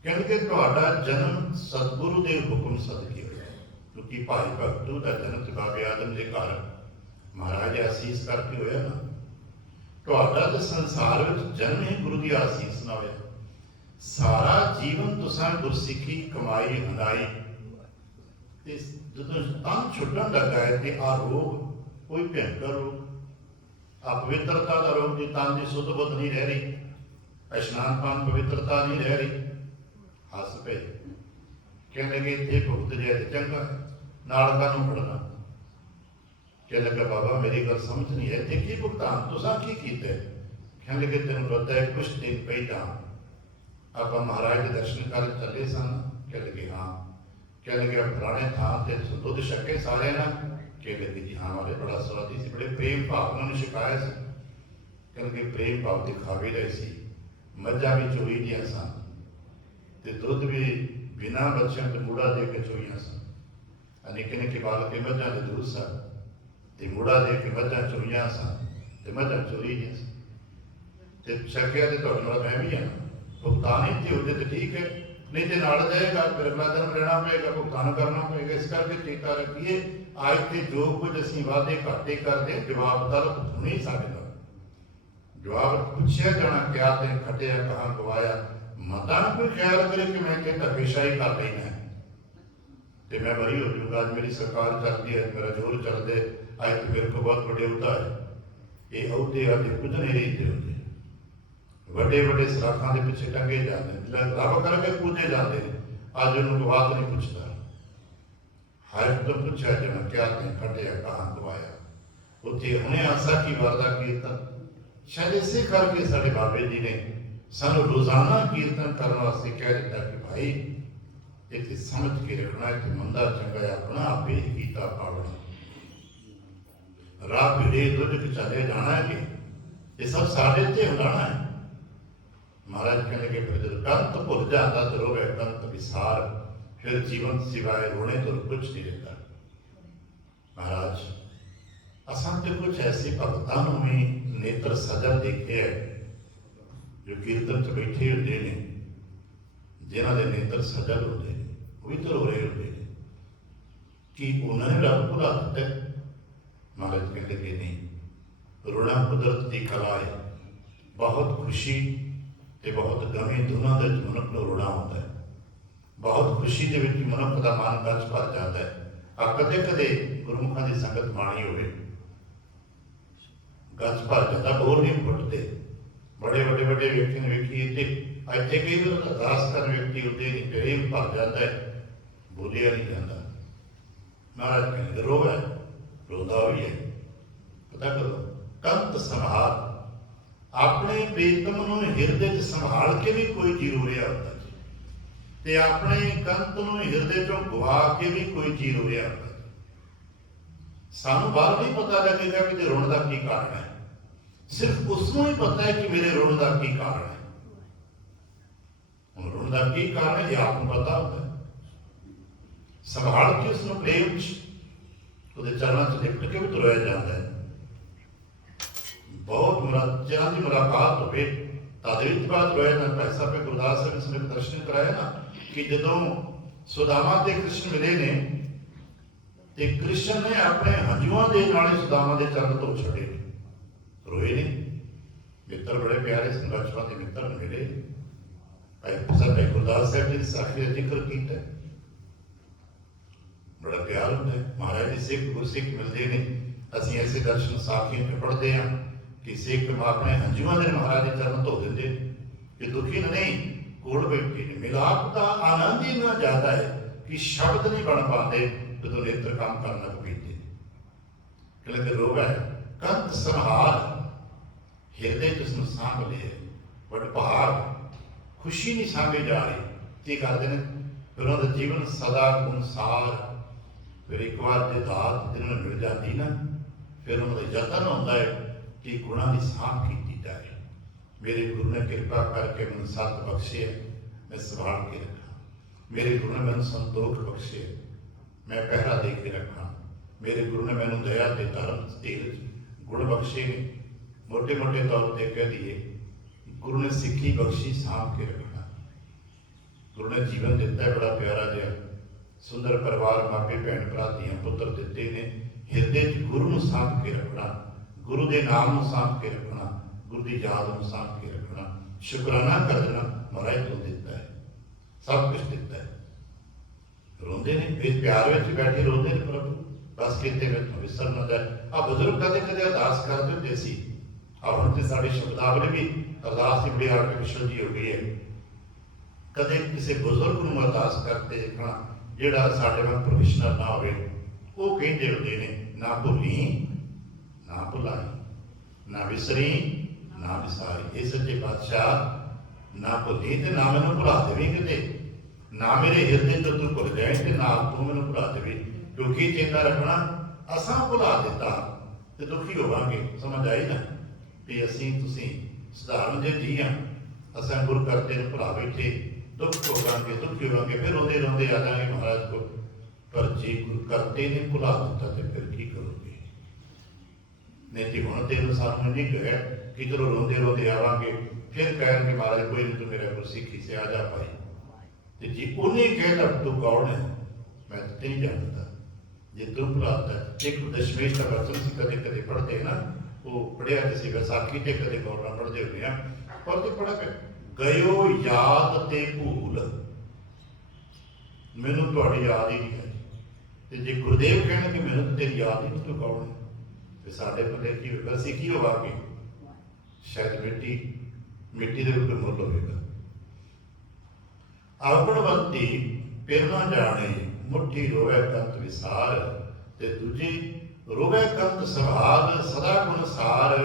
ਕਹਿੰਦੇ ਕਿ ਤੁਹਾਡਾ ਜਨਮ ਸਤਿਗੁਰੂ ਦੇ ਹੁਕਮ ਸਦਕੇ ਹੋਇਆ, ਕਿਉਂਕਿ ਭਾਈ ਭਗਤੂ ਦਾ ਜਨਮ ਤੇ ਬਾਬੇ ਆਦਮ ਦੇ ਘਰ ਮਹਾਰਾਜ ਆਸੀਸ ਕਰਕੇ ਹੋਇਆ ਨਾ। ਤੁਹਾਡਾ ਤਾਂ ਸੰਸਾਰ ਵਿੱਚ ਜਨਮ ਹੀ ਗੁਰੂ ਦੀ ਆਸੀਸ ਨਾਲ ਹੋਇਆ। ਸਾਰਾ ਜੀਵਨ ਤੁਸੀਂ ਗੁਰਸਿੱਖੀ ਕਮਾਈ ਹੰਡਾਈ, ਤੇ ਜਦੋਂ ਤਨ ਛੁੱਟਣ ਲੱਗਾ ਹੈ ਤੇ ਆ ਰੋਗ, ਕੋਈ ਭਿਅੰਕਰ ਰੋਗ, ਅਪਵਿੱਤਰਤਾ ਦਾ ਰੋਗ, ਜੀ ਤਨ ਦੀ ਸੁੱਧ ਬੁੱਧ ਨਹੀਂ ਰਹਿ ਰਹੀ, ਇਸ਼ਨਾਨ ਪਾਨ ਪਵਿੱਤਰਤਾ ਨਹੀਂ ਰਹਿ ਰਹੀ। ਹੱਸ ਪਏ, ਕਹਿੰਦੇ ਕਿ ਇੱਥੇ ਭੁਗਤ ਜਾਏ ਤੇ ਚੰਗਾ, ਨਾਲ ਕਾਹਨੂੰ ਫੜਨਾ? ਕਹਿ ਲੱਗਾ ਬਾਬਾ ਮੇਰੀ ਗੱਲ ਸਮਝ ਨਹੀਂ ਹੈ, ਇੱਥੇ ਕੀ ਭੁਗਤਾਨ ਤੁਸੀਂ ਕੀ ਕੀਤਾ? ਕਹਿੰਦੇ ਕਿ ਤੈਨੂੰ ਪਤਾ ਹੈ ਕੁਛ ਦਿਨ ਪਹਿਲਾਂ ਆਪਾਂ ਮਹਾਰਾਜ ਦੇ ਦਰਸ਼ਨ ਕਰਨ ਚੱਲੇ ਸਨ। ਕਹਿ ਲੱਗੇ ਹਾਂ। ਕਹਿ ਲੱਗੇ ਪੁਰਾਣੇ ਥਾਂ ਤੇ ਦੁੱਧ ਛਕੇ ਸਾਰਿਆਂ ਨਾਲ? ਕਹਿ ਲੱਗੇ ਜੀ ਹਾਂ, ਵਾਲੇ ਬੜਾ ਸਵਾਦੀ ਸੀ, ਬੜੇ ਪ੍ਰੇਮ ਭਾਵ ਨਾਲ ਛਕਾਇਆ ਸੀ। ਕਹਿ ਲੱਗੇ ਪ੍ਰੇਮ ਭਾਵ ਦਿਖਾਵੇ ਰਹੇ ਸੀ, ਮੱਝਾਂ ਵੀ ਚੋਈ ਦੀਆਂ ਸਨ ਤੇ ਦੁੱਧ ਵੀ ਬਿਨਾਂ ਬੱਚਿਆਂ ਤੋਂ ਮੂੜਾ ਦੇ ਕੇ ਚੋਈਆਂ ਸਨ। ਨਿੱਕੇ ਨਿੱਕੇ ਬਾਲਕ ਮੱਝਾਂ ਦੇ ਦੁੱਧ ਸਨ ਤੇ ਮੂੜਾ ਦੇ ਕੇ ਮੱਝਾਂ ਚੋਈਆਂ ਸਨ ਤੇ ਮੱਝਾਂ ਚੋਈ ਦੀਆਂ ਸਨ। ਤੇ ਛਕਿਆ ਤੇ ਤੁਹਾਡੇ ਨਾਲ ਮੈਂ ਵੀ ਹਾਂ, ਭੁਗਤਾਨ ਇੱਥੇ ਹੋ ਜੇ ਤੇ ਠੀਕ ਹੈ, ਨਹੀਂ ਤੇ ਨਾਲ ਜਾਏਗਾ ਫਿਰ ਅਗਲਾ ਦਿਨ ਰਹਿਣਾ ਪਏਗਾ, ਭੁਗਤਾਨ ਕਰਨਾ ਪਏਗਾ। ਇਸ ਕਰਕੇ ਚੇਤਾ ਰੱਖੀਏ, ਅੱਜ ਤੇ ਜੋ ਕੁਝ ਅਸੀਂ ਵਾਅਦੇ ਘਾਟੇ ਕਰਦੇ, ਜਵਾਬ ਤਲਬ ਨਹੀਂ ਸਾਡੇ ਨਾਲ। ਜਵਾਬ ਪੁੱਛਿਆ ਜਾਣਾ ਕਿਆ ਤੇ ਖਟਿਆ ਕਹਾਂ ਗਵਾਇਆ। ਮਤਾਂ ਕੋਈ ਖਿਆਲ ਕਰੇ ਕਿ ਮੈਂ ਕਿ ਧੱਕੇਸ਼ਾਹੀ ਕਰ ਲੈਣਾ ਤੇ ਮੈਂ ਬਰੀ ਹੋ ਜਾਊਗਾ। ਅੱਜ ਮੇਰੀ ਸਰਕਾਰ ਚੱਲਦੀ ਹੈ, ਮੇਰਾ ਜ਼ੋਰ ਚੱਲਦੇ, ਅੱਜ ਤੇ ਮੇਰੇ ਕੋਲ ਬਹੁਤ ਵੱਡੇ ਅਹੁਦਾ ਹੈ। ਇਹ ਅਹੁਦੇ ਅੱਜ ਕੁਝ ਨਹੀਂ ਰਹਿੰਦੇ ਹੁੰਦੇ, ਵੱਡੇ ਵੱਡੇ ਸਰਾਖਾਂ ਦੇ ਪਿੱਛੇ ਟੰਗੇ ਜਾਂਦੇ, ਰੱਬ ਕਰਕੇ ਪੂਜੇ ਜਾਂਦੇ ਨੇ। ਅੱਜ ਉਹਨੂੰ ਬਾਤ ਨਹੀਂ ਪੁੱਛਦਾ। ਹਰ ਤੋਂ ਪੁੱਛਿਆ ਜਾਣਾ ਕਿਆ ਤੇ ਖਟਿਆ ਕਹਾਂ ਗਵਾਇਆ। ਉੱਥੇ ਹੁਣੇ ਆਸਾ ਕੀ ਵਾਰਦਾ ਕੀਰਤਨ, ਸ਼ਾਇਦ ਇਸੇ ਕਰਕੇ ਸਾਡੇ ਬਾਬੇ ਜੀ ਨੇ ਸਾਨੂੰ ਰੋਜ਼ਾਨਾ ਕੀਰਤਨ ਕਰਨ ਵਾਸਤੇ ਕਹਿ ਦਿੱਤਾ ਕਿ ਭਾਈ ਇੱਥੇ ਸਮਝ ਕੇ ਰੱਖਣਾ, ਇੱਥੇ ਮੰਦਾ ਚੰਗਾ ਆਪਣਾ ਆਪੇ ਕੀਤਾ ਪਾਵਣਾ। ਰਾਹ ਭਿੜੇ ਦੁੱਧ ਚਲੇ ਜਾਣਾ ਹੈ ਕਿ ਇਹ ਸਭ ਸਾਡੇ ਤੇ ਹੁੰਦਾਣਾ ਹੈ। ਮਹਾਰਾਜ ਕਹਿੰਦੇ ਕਿ ਫਿਰ ਜਦੋਂ ਕੰਤ ਭੁੱਲ ਜਾਂਦਾ ਤੇ ਰੋਵੇ ਕੰਤ ਵਿਸਾਰ, ਫਿਰ ਜੀਵਨ ਸਿਵਾਏ ਰੋਣੇ ਤੋਂ ਕੁਝ ਨਹੀਂ ਰਹਿੰਦਾ। ਮਹਾਰਾਜ ਅਸਾਂ ਤੇ ਕੁਝ ਐਸੇ ਭਗਤਾਂ ਨੂੰ ਵੀ ਨੇਤਰ ਸਜਲ ਦੇਖਿਆ ਜੋ ਕੀਰਤਨ 'ਚ ਬੈਠੇ ਹੁੰਦੇ ਨੇ, ਜਿਨ੍ਹਾਂ ਦੇ ਨੇਤਰ ਸਜਲ ਹੁੰਦੇ ਨੇ, ਉਹ ਵੀ ਤਾਂ ਰੋ ਰਹੇ ਹੁੰਦੇ ਨੇ ਕਿ ਉਹਨਾਂ ਨੇ ਰੱਬ ਭੁਲਾ ਦਿੱਤਾ। ਮਹਾਰਾਜ ਕਹਿੰਦੇ ਕਿ ਨਹੀਂ, ਰੋਣਾ ਕੁਦਰਤ ਦੀ ਕਲਾ ਹੈ। ਬਹੁਤ ਖੁਸ਼ੀ ਤੇ ਬਹੁਤ ਗਮੀ ਦੋਨਾਂ ਦੇ ਵਿੱਚ ਮਨੁੱਖ ਨੂੰ ਰੋਣਾ ਹੁੰਦਾ ਹੈ। ਬਹੁਤ ਖੁਸ਼ੀ ਦੇ ਵਿੱਚ ਮਨੁੱਖ ਦਾ ਮਨ ਗੱਜ ਭਰ ਜਾਂਦਾ ਹੈ। ਆ ਕਦੇ ਕਦੇ ਗੁਰਮੁਖਾਂ ਦੀ ਸੰਗਤ ਬਾਣੀ ਹੋਵੇ, ਗੱਜ ਭਰ ਜਾਂਦਾ, ਬੋਲ ਨਹੀਂ ਫੁੱਟਦੇ। ਬੜੇ ਵੱਡੇ ਵੱਡੇ ਵਿਅਕਤੀ ਨੂੰ ਵੇਖੀਏ ਤੇ ਇੱਥੇ ਕਈ ਵਾਰ ਅਰਦਾਸ ਕਰਨ ਵਿਅਕਤੀ ਹੁੰਦੇ ਨਹੀਂ, ਪ੍ਰੇਮ ਭਰ ਜਾਂਦਾ ਹੈ, ਬੋਲਿਆ ਨਹੀਂ ਜਾਂਦਾ। ਮਹਾਰਾਜ ਕਹਿੰਦੇ ਰੋ ਹੈ, ਰੋਂਦਾ ਵੀ ਹੈ। ਪਤਾ ਕਰੋ, ਕੰਤ ਸੰਭਾਲ, ਆਪਣੇ ਪ੍ਰੀਤਮ ਨੂੰ ਹਿਰਦੇ 'ਚ ਸੰਭਾਲ ਕੇ ਵੀ ਕੋਈ ਜੀ ਰੋ ਰਿਹਾ ਹੁੰਦਾ ਜੀ, ਤੇ ਆਪਣੇ ਕੰਤ ਨੂੰ ਹਿਰਦੇ 'ਚੋਂ ਗਵਾ ਕੇ ਵੀ ਕੋਈ ਜੀ ਰੋ ਰਿਹਾ ਹੁੰਦਾ। ਸਾਨੂੰ ਬਾਹਰ ਨਹੀਂ ਪਤਾ ਲੱਗੇਗਾ ਕਿ ਤੇ ਰੋਣ ਦਾ ਕੀ ਕਾਰਨ ਹੈ, ਸਿਰਫ ਉਸ ਨੂੰ ਹੀ ਪਤਾ ਹੈ ਕਿ ਮੇਰੇ ਰੋਣ ਦਾ ਕੀ ਕਾਰਨ ਹੈ। ਹੁਣ ਰੋਣ ਦਾ ਕੀ ਕਾਰਨ ਹੈ ਇਹ ਆਪ ਨੂੰ ਪਤਾ ਹੁੰਦਾ। ਸੰਭਾਲ ਕੇ ਉਸ ਨੂੰ ਪ੍ਰੇਮ 'ਚ ਉਹਦੇ ਚਰਨਾਂ 'ਚ ਲਿਪਟ ਕੇ ਵੀ ਤੁਰਿਆ ਜਾਂਦਾ ਹੈ। ਬਹੁਤ ਮਰਾਜਾਂ ਦੀ ਮੁਲਾਕਾਤ ਹੋਵੇ ਤਦ ਵੀ ਬਾਤ ਹੋਇਆ ਨਾ। ਪੈਸਾ ਪੇ ਗੁਰਦਾਸ ਸਾਹਿਬ ਇਸ ਨੇ ਦਰਸ਼ਨ ਕਰਾਇਆ ਨਾ ਕਿ ਜਦੋਂ ਸੁਦਾਮਾ ਤੇ ਕ੍ਰਿਸ਼ਨ ਮਿਲੇ ਨੇ ਤੇ ਕ੍ਰਿਸ਼ਨ ਨੇ ਆਪਣੇ ਹੰਝੂਆਂ ਦੇ ਨਾਲ ਸੁਦਾਮਾ ਦੇ ਚਰਨ ਧੋ ਛੱਡੇ, ਰੋਏ ਨੇ। ਮਿੱਤਰ ਬੜੇ ਪਿਆਰੇ ਸਨ, ਬਚਪਨ ਦੇ ਮਿੱਤਰ ਮਿਲੇ। ਭਾਈ ਗੁਰਦਾਸ ਸਾਹਿਬ ਜੀ ਦੀ ਸਾਖੀ ਦਾ ਜ਼ਿਕਰ ਕੀਤਾ, ਬੜਾ ਪਿਆਰ ਹੁੰਦਾ ਹੈ। ਮਹਾਰਾਜ ਜੀ ਸਿੱਖ ਗੁਰਸਿੱਖ ਮਿਲਦੇ ਨੇ, ਅਸੀਂ ਐਸੇ ਦਰਸ਼ਨ ਸਾਖੀਆਂ 'ਚ ਪੜ੍ਹਦੇ ਹਾਂ ਕਿ ਸਿੱਖ ਆਪਣੇ ਹੰਝੂਆਂ ਦੇ ਮਹਾਰਾਜ ਦੇ ਚਰਨ ਧੋ ਦਿੰਦੇ ਕਿ ਦੁਖੀ ਨਹੀਂ, ਕੋਲ ਬੈਠੇ ਨੇ। ਮਿਲਾਪ ਦਾ ਆਨੰਦ ਹੀ ਇੰਨਾ ਜ਼ਿਆਦਾ ਹੈ ਕਿ ਸ਼ਬਦ ਨਹੀਂ ਬਣ ਪਾਉਂਦੇ ਜਦੋਂ ਨੇਤਰ ਕੰਮ ਕਰਨ ਲੱਗ ਪੈਂਦੇ। ਕਿਉਂਕਿ ਰੋਗ ਹੈ ਕੰਤ ਸੰਭਾਲ, ਹਿਰਦੇ 'ਚ ਉਸਨੂੰ ਸਾਂਭ ਲਿਆ। ਬਟ ਭਾਗ ਖੁਸ਼ੀ ਨਹੀਂ ਸਾਂਭੀ ਜਾ ਰਹੀ। ਕੀ ਕਰਦੇ ਨੇ ਫਿਰ ਉਹਨਾਂ ਦਾ ਜੀਵਨ ਸਦਾ ਗੁਣਸਾਰ। ਫਿਰ ਇੱਕ ਵਾਰ ਜੇ ਦਾਤ ਜਿਹਨਾਂ ਨੂੰ ਮਿਲ ਜਾਂਦੀ ਨਾ, ਫਿਰ ਉਹਨਾਂ ਦਾ ਯਤਨ ਹੁੰਦਾ ਹੈ ਕਿ ਗੁਣਾਂ ਦੀ ਸਾਂਭ ਕੀਤੀ ਜਾਏ। ਮੇਰੇ ਗੁਰੂ ਨੇ ਕਿਰਪਾ ਕਰਕੇ ਮੈਨੂੰ ਸੱਤ ਬਖਸ਼ੇ, ਮੈਂ ਸੰਭਾਲ ਕੇ ਰੱਖਾਂ। ਮੇਰੇ ਗੁਰੂ ਨੇ ਮੈਨੂੰ ਸੰਤੋਖ ਬਖਸ਼ੇ, ਮੈਂ ਪਹਿਰਾ ਦੇ ਕੇ ਰੱਖਾਂ। ਮੇਰੇ ਗੁਰੂ ਨੇ ਮੈਨੂੰ ਦਇਆ ਤੇ ਧਰਮ ਧੀਰਜ ਗੁਣ ਬਖਸ਼ੇ ਨੇ। ਮੋਟੇ ਮੋਟੇ ਤੌਰ ਤੇ ਕਹਿ ਦਈਏ, ਗੁਰੂ ਨੇ ਸਿੱਖੀ ਬਖਸ਼ੀ, ਸਾਂਭ ਕੇ ਰੱਖਣਾ। ਗੁਰੂ ਨੇ ਜੀਵਨ ਦਿੱਤਾ ਹੈ ਬੜਾ ਪਿਆਰਾ ਜਿਹਾ, ਸੁੰਦਰ ਪਰਿਵਾਰ, ਮਾਪੇ, ਭੈਣ ਭਰਾ, ਧੀਆਂ ਪੁੱਤਰ ਦਿੱਤੇ ਨੇ। ਹਿਰਦੇ 'ਚ ਗੁਰੂ ਨੂੰ ਸਾਂਭ ਕੇ ਰੱਖਣਾ, ਗੁਰੂ ਦੇ ਨਾਮ ਨੂੰ ਸਾਂਭ ਕੇ ਰੱਖਣਾ, ਗੁਰੂ ਦੀ ਯਾਦ ਨੂੰ ਸਾਂਭ ਕੇ ਰੱਖਣਾ, ਸ਼ੁਕਰਾਨਾ ਕਰ ਦੇਣਾ, ਮਹਾਰਾਜ ਤੋਂ ਦਿੱਤਾ ਹੈ, ਸਭ ਕੁਝ ਦਿੱਤਾ ਹੈ। ਰੋਂਦੇ ਨੇ, ਫਿਰ ਪਿਆਰ ਵਿੱਚ ਬੈਠੇ ਰੋਂਦੇ ਨੇ, ਪ੍ਰਭੂ ਬਸ ਕਿਤੇ ਮੈਨੂੰ ਵਿਸਰ ਨਾ ਜਾਏ। ਆ ਬਜ਼ੁਰਗ ਕਦੇ ਕਦੇ ਅਰਦਾਸ ਕਰਦੇ ਹੁੰਦੇ ਸੀ। ਆ ਹੁਣ ਤੇ ਸਾਡੇ ਸ਼ਬਦਾਵਲੀ ਵੀ ਅਰਦਾਸ ਦੀ ਬੜੀ ਆਰਟੀਫਿਸ਼ਲ ਜੀ ਹੋ ਗਈ ਹੈ। ਕਦੇ ਕਿਸੇ ਬਜ਼ੁਰਗ ਨੂੰ ਅਰਦਾਸ ਕਰਦੇ ਦੇਖਣਾ ਜਿਹੜਾ ਸਾਡੇ ਵਾਂਗ ਪ੍ਰੋਫੈਸ਼ਨਲ ਨਾ ਹੋਵੇ, ਉਹ ਕਹਿੰਦੇ ਹੁੰਦੇ ਨੇ, ਨਾ ਭੁੱਲੀ ਨਾ ਭੁਲਾਈ, ਨਾ ਵਿਸਰੀ ਨਾ ਵਿਸਾਰੀ। ਇਹ ਸੱਚੇ ਪਾਤਸ਼ਾਹ ਨਾ ਭੁੱਲੀ ਤੇ ਨਾ ਮੈਨੂੰ ਭੁਲਾ ਦੇਵੀਂ ਕਿਤੇ, ਨਾ ਮੇਰੇ ਹਿਰਦੇ ਤੋਂ ਤੂੰ ਭੁੱਲ ਜਾਏ ਤੇ ਨਾ ਤੂੰ ਮੈਨੂੰ ਭੁਲਾ ਦੇਵੀਂ। ਕਿਉਂਕਿ ਚੇਤਾ ਰੱਖਣਾ, ਅਸਾਂ ਭੁਲਾ ਦਿੱਤਾ ਤੇ ਦੁਖੀ ਹੋਵਾਂਗੇ। ਸਮਝ ਆਈ ਨਾ ਵੀ ਅਸੀਂ ਤੁਸੀਂ ਸਧਾਰਨ ਜਿਹੇ ਜੀ ਹਾਂ, ਅਸਾਂ ਗੁਰ ਕਰਤੇ ਨੂੰ ਭੁਲਾ ਬੈਠੇ, ਦੁੱਖ ਹੋਵਾਂਗੇ, ਦੁਖੀ ਹੋਵਾਂਗੇ, ਫਿਰ ਰੋਂਦੇ ਰੋਂਦੇ ਆ ਜਾਵਾਂਗੇ ਮਹਾਰਾਜ ਕੋਲ। ਪਰ ਜੇ ਗੁਰ ਕਰਤੇ ਨੇ ਭੁਲਾ ਦਿੱਤਾ ਤੇ ਫਿਰ ਕੀ ਕਰੋਗੇ? ਨਹੀਂ ਤੇ ਹੁਣ ਤੇ ਸਾਨੂੰ ਨਹੀਂ ਕਹਿਆ ਕਿ ਜਦੋਂ ਰੋਂਦੇ ਰੋਂਦੇ ਆਵਾਂਗੇ ਫਿਰ ਕਹਿਣਗੇ ਮਹਾਰਾਜ ਕੋਈ ਨਹੀਂ, ਤੂੰ ਮੇਰਾ ਗੁਰਸਿੱਖੀ ਸੇ ਆ ਜਾ ਭਾਈ। ਤੇ ਜੀ ਉਹਨੇ ਕਹਿਤਾ ਤੂੰ ਕੌਣ ਹੈ, ਮੈਂ ਤੇ ਨਹੀਂ ਜਾਣਦਾ। ਜੇ ਤੂੰ ਭੁਲਾਤਾ, ਇੱਕ ਦਸ਼ਮੇਸ਼ ਦਾ ਵਚਨ ਸੀ, ਕਦੇ ਕਦੇ ਪੜ੍ਹਦੇ ਨਾ, ਉਹ ਪੜ੍ਹਿਆ ਕਿਸੇ ਵਿਸਾਖੀ ਤੇ ਕਦੇ ਗੌਰ ਨਾਲ ਪੜ੍ਹਦੇ ਹੁੰਦੇ ਆ। ਪਰ ਤੇ ਪੜ੍ਹ ਕੇ ਗਇਓ ਯਾਦ ਤੇ ਭੂਲ, ਮੈਨੂੰ ਤੁਹਾਡੀ ਯਾਦ ਹੀ ਨਹੀਂ ਹੈ। ਤੇ ਜੇ ਗੁਰਦੇਵ ਕਹਿਣਗੇ ਮੈਨੂੰ ਤਾਂ ਤੇਰੀ ਯਾਦ ਹੀ ਨਹੀਂ, ਤੂੰ ਕੌਣ ਹੈ? ਤੇ ਸਾਡੇ ਬੰਦੇ ਕੀ ਹੋਵੇਗਾ? ਅਸੀਂ ਕੀ ਹੋਵਾਂਗੇ? ਸ਼ਾਇਦ ਮਿੱਟੀ ਦੇ ਵਿੱਚ ਮੁੱਲ ਹੋਵੇਗਾ। ਆਪਣਵੰਤੀ ਫਿਰ ਨਾ ਜਾਣੇ, ਮੁੱਠੀ ਰੋਵੇ ਕੰਤ ਵਿਸਾਰ, ਤੇ ਦੂਜੀ ਰੋਵੇ ਕੰਤ ਸੰਭਾਲ, ਸਦਾ ਗੁਣ ਸਾਰ।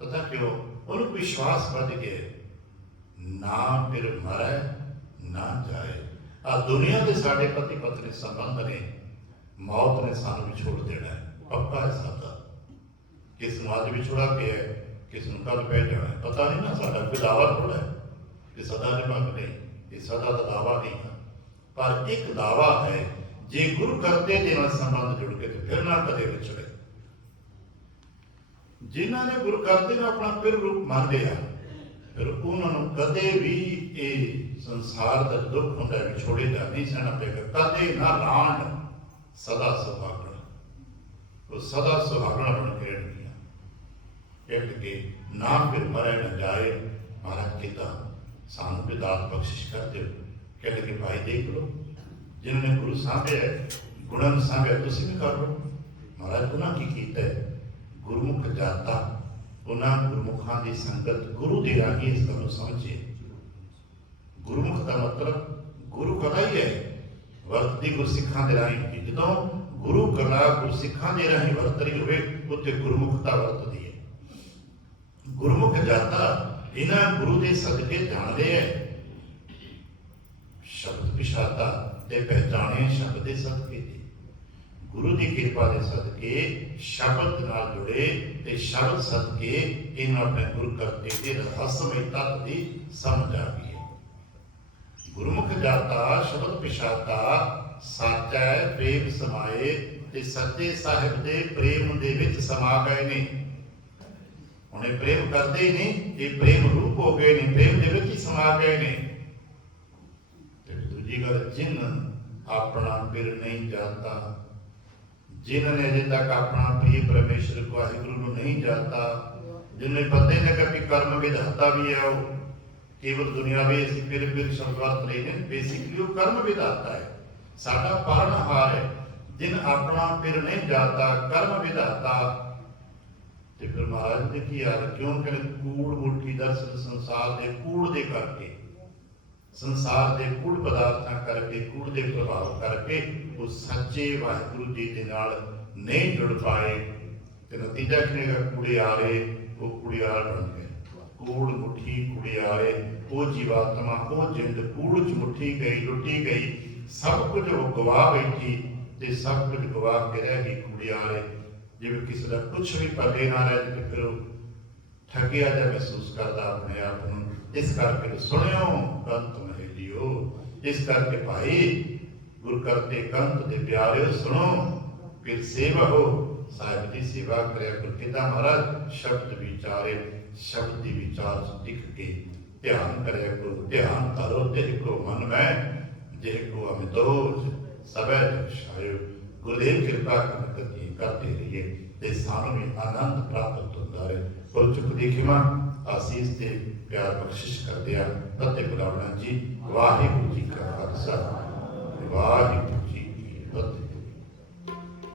ਪਤਾ ਕਿਉਂ? ਉਹਨੂੰ ਵਿਸ਼ਵਾਸ ਵੱਧ ਗਿਆ, ਨਾ ਫਿਰ ਮਰੇ ਨਾ ਜਾਏ। ਆ ਦੁਨੀਆ ਦੇ ਸਾਡੇ ਪਤੀ ਪਤਨੀ ਸੰਬੰਧ ਨੇ, ਮੌਤ ਨੇ ਸਾਨੂੰ ਵਿਛੋੜ ਦੇਣਾ ਹੈ, ਪੱਕਾ ਹੈ ਸਾਡਾ। ਕਿਸ ਨੂੰ ਅੱਜ ਵਿਛੋੜਾ ਪਿਆ, ਕਿਸ ਨੂੰ ਕੱਲ ਪੈ ਜਾਣਾ, ਪਤਾ ਨਹੀਂ ਨਾ। ਸਾਡਾ ਕੋਈ ਦਾਵਾ ਥੋੜਾ ਹੈ ਕਿ ਸਦਾ ਨਿਭਾਗ ਨਹੀਂ, ਇਹ ਸਦਾ ਦਾ ਦਾਵਾ ਨਹੀਂ ਹੈ। ਪਰ ਇੱਕ ਦਾਵਾ ਹੈ, ਜੇ ਗੁਰੂ ਕਰਤੇ ਦੇ ਨਾਲ ਸੰਬੰਧ ਜੁੜ ਕੇ ਤੇ ਫਿਰ ਨਾ ਕਦੇ ਵਿਛੜੇ। ਜਿਨ੍ਹਾਂ ਨੇ ਗੁਰੂ ਕਰਤੇ ਨੂੰ ਆਪਣਾ ਫਿਰ ਰੂਪ ਮੰਨ ਲਿਆ, ਫਿਰ ਉਹਨਾਂ ਨੂੰ ਕਦੇ ਵੀ ਇਹ ਸੰਸਾਰ ਦਾ ਦੁੱਖ ਹੁੰਦਾ ਵਿਛੋੜੇਗਾ ਨਹੀਂ ਸਹਿਣਾ ਪਏਗਾ, ਕਦੇ ਨਾ ਲਾਣ, ਸਦਾ ਸੁਹਾਗਣ। ਉਹ ਸਦਾ ਸੁਹਾਗਣਾ ਬਣ ਕੇ ਰਹਿਣਗੀਆਂ। ਕਹਿ ਕੇ ਨਾ ਫਿਰ ਮਰੇ ਨਾ ਜਾਏ। ਮਹਾਰਾਜ ਕਿਤਾ ਸਾਨੂੰ ਵੀ ਦਾਤ ਬਖਸ਼ਿਸ਼ ਕਰ ਦਿਓ। ਕਹਿ ਕੇ ਭਾਈ ਦੇਖ ਲਓ, ਜਿਨ੍ਹਾਂ ਨੇ ਗੁਰੂ ਸਾਂਭਿਆ, ਗੁਣਾਂ ਨੂੰ ਸਾਂਭਿਆ, ਤੁਸੀਂ ਵੀ ਕਰ ਲਓ। ਮਹਾਰਾਜ ਉਹਨਾਂ ਕੀ ਕੀਤਾ ਹੈ? ਗੁਰਮੁਖ ਜਾਤਾ, ਉਹਨਾਂ ਗੁਰਮੁਖਾਂ ਦੀ ਸੰਗਤ, ਗੁਰੂ ਦੇ ਰਾਹੀਂ ਇਸ ਗੱਲ ਨੂੰ ਸਮਝੇ। ਗੁਰਮੁਖ ਦਾ ਮਤਲਬ ਗੁਰੂ ਕਲਾ ਹੀ ਹੈ, ਵਰਤਦੀ ਗੁਰਸਿੱਖਾਂ ਦੇ ਰਾਹੀਂ। ਜਦੋਂ ਗੁਰੂ ਕਲਾ ਗੁਰਸਿੱਖਾਂ ਦੇ ਰਾਹੀਂ ਵਰਤ ਰਹੀ ਹੋਵੇ, ਉੱਥੇ ਗੁਰਮੁਖਤਾ ਵਰਤਦੀ ਹੈ। ਗੁਰਮੁਖ ਜਾਤਾ ਇਹਨਾਂ ਗੁਰੂ ਦੇ ਸਦਕੇ ਜਾਣਦੇ ਹੈ। ਸ਼ਬਦ ਵਿਸ਼ਾਤਾ ਤੇ ਪਹਿਚਾਣੇ ਸ਼ਬਦ ਦੇ ਸਦਕੇ ਦੀ, ਗੁਰੂ ਦੀ ਕਿਰਪਾ ਦੇ ਸਦਕੇ ਸ਼ਬਦ ਨਾਲ ਜੁੜੇ ਤੇ ਸ਼ਬਦ ਸਦਕੇ ਇਹਨਾਂ ਆਪਣੇ ਗੁਰੂ ਕਰਤੇ ਦੇ ਰਹੱਸਮਈ ਤੱਤ ਦੀ ਸਮਝ ਆ ਗਈ ਹੈ। ਗੁਰਮੁਖ ਜਾਤਾ ਸ਼ਬਦ ਵਿਸ਼ਾਤਾ, ਸਾਚਾ ਹੈ ਪ੍ਰੇਮ ਸਮਾਏ, ਤੇ ਸੱਚੇ ਸਾਹਿਬ ਦੇ ਪ੍ਰੇਮ ਦੇ ਵਿੱਚ ਸਮਾ ਗਏ ਨੇ। ਹੁਣ ਇਹ ਪ੍ਰੇਮ ਕਰਦੇ ਹੀ ਨਹੀਂ, ਇਹ ਪ੍ਰੇਮ ਰੂਪ ਹੋ ਗਏ ਨੇ, ਪ੍ਰੇਮ ਦੇ ਵਿੱਚ ਹੀ ਸਮਾ ਗਏ ਨੇ। ਤੇ ਦੂਜੀ ਗੱਲ, ਜਿਨ ਆਪਣਾ ਪਿਰ ਨਹੀਂ ਜਾਣਦਾ, ਜਿਨ੍ਹਾਂ ਨੇ ਅਜੇ ਤੱਕ ਆਪਣਾ ਪ੍ਰਿय ਪਰਮੇਸ਼ਰ ਵਾਹਿਗੁਰੂ ਨੂੰ ਨਹੀਂ ਜਾਣਦਾ, ਜਿਨ੍ਹਾਂ ਨੂੰ ਪਤਾ ਹੀ ਨਹੀਂ ਕਿ ਕਰਮ ਵਿਧਾਤਾ ਵੀ ਹੈ, ਉਹ ਕੇਵਲ ਦੁਨਿਆਵੀ ਅਸੀਂ ਫਿਰ ਸ਼ਬਦ ਵਰਤ ਰਹੇ ਨੇ, ਬੇਸਿਕਲੀ ਉਹ ਕਰਮ ਵਿਧਾਤਾ ਹੈ, ਸਾਡਾ ਪਾਲਣਹਾਰ ਹੈ। ਜਿਨ ਆਪਣਾ ਪਿਰ ਨਹੀਂ ਜਾਣਦਾ, ਕਰਮ ਵਿਧਾਤਾ। ਤੇ ਫਿਰ ਮਹਾਰਾਜ ਨੇ ਕੀ ਹਾਲ ਕਿਉਂ ਕਹਿੰਦੇ? ਕੂੜ ਮੁੱਠੀ ਦਰਸ਼ਨ ਸੰਸਾਰ ਦੇ ਕੂੜ ਦੇ ਕਰਕੇ, ਸੰਸਾਰ ਦੇ ਕੂੜ ਪਦਾਰਥਾਂ ਕਰਕੇ, ਕੂੜ ਦੇ ਪ੍ਰਭਾਵ ਕਰਕੇ ਉਹ ਸੱਚੇ ਵਾਹਿਗੁਰੂ ਜੀ ਦੇ ਨਾਲ ਨਹੀਂ ਜੁੜ ਪਾਏ। ਤੇ ਨਤੀਜਾ ਕਿਹੜਾ? ਕੂੜਿਆਰੇ, ਉਹ ਕੂੜਿਆਰ ਬਣ ਗਏ। ਕੂੜ ਮੁੱਠੀ ਕੂੜਿਆਰੇ, ਉਹ ਜੀਵਾਤਮਾ, ਉਹ ਜਿੰਦ ਕੂੜ ਚ ਮੁੱਠੀ ਗਈ, ਲੁੱਟੀ ਗਈ, ਸਭ ਕੁਝ ਉਹ ਗਵਾ ਬੈਠੀ ਤੇ ਸਭ ਕੁਝ ਗਵਾ ਕੇ ਰਹਿ ਗਈ ਕੂੜਿਆਰੇ। ਜਿਵੇਂ ਕਿਸੇ ਦਾ ਕੁਛ ਵੀ ਪੱਲੇ ਨਾ ਰਹਿ ਤੇ ਫਿਰ ਉਹ ਠੱਗਿਆ ਜਿਹਾ ਮਹਿਸੂਸ ਕਰਦਾ ਆਪਣੇ ਆਪ ਨੂੰ। ਇਸ ਕਰਕੇ ਸੁਣਿਓ ਕੰਤ ਮਹੇਲਿਓ, ਇਸ ਕਰਕੇ ਭਾਈ ਗੁਰ ਕਰਤੇ ਕੰਤ ਦੇ ਪਿਆਰਿਓ ਸੁਣੋ, ਫਿਰ ਸੇਵਾ ਹੋ, ਸਾਹਿਬ ਦੀ ਸੇਵਾ ਕਰਿਆ ਕਰੋ। ਕਿੱਦਾਂ ਮਹਾਰਾਜ? ਸ਼ਬਦ ਵਿਚਾਰੇ, ਸ਼ਬਦ ਦੀ ਵਿਚਾਰ ਚ ਟਿਕ ਕੇ ਧਿਆਨ ਕਰਿਆ ਕਰੋ। ਧਿਆਨ ਕਰੋ ਤੇ ਕੋ ਮਨ ਮੈਂ ਜੇ ਕੋ ਅਮਿਤੋਜ ਸਭੈ ਜਪਾਇਓ। ਗੁਰਦੇਵ ਕਿਰਪਾ ਕਰਦੇ ਰਹੀਏ ਤੇ ਸਾਨੂੰ ਵੀ ਆਨੰਦ ਪ੍ਰਾਪਤ ਹੁੰਦਾ ਰਹੇ। ਕੋਲ ਚੁੱਕ ਦੀ ਖਿਮਾ ਆਸੀਸ ਤੇ ਪਿਆਰ ਬਖਸ਼ਿਸ਼ ਕਰਦੇ ਆ। ਅਤੇ ਬੁਲਾਵਣਾ ਜੀ। ਵਾਹਿਗੁਰੂ ਜੀ ਕਾ ਖਾਲਸਾ, ਵਾਹਿਗੁਰੂ ਜੀ ਕੀ ਫਤਿਹ।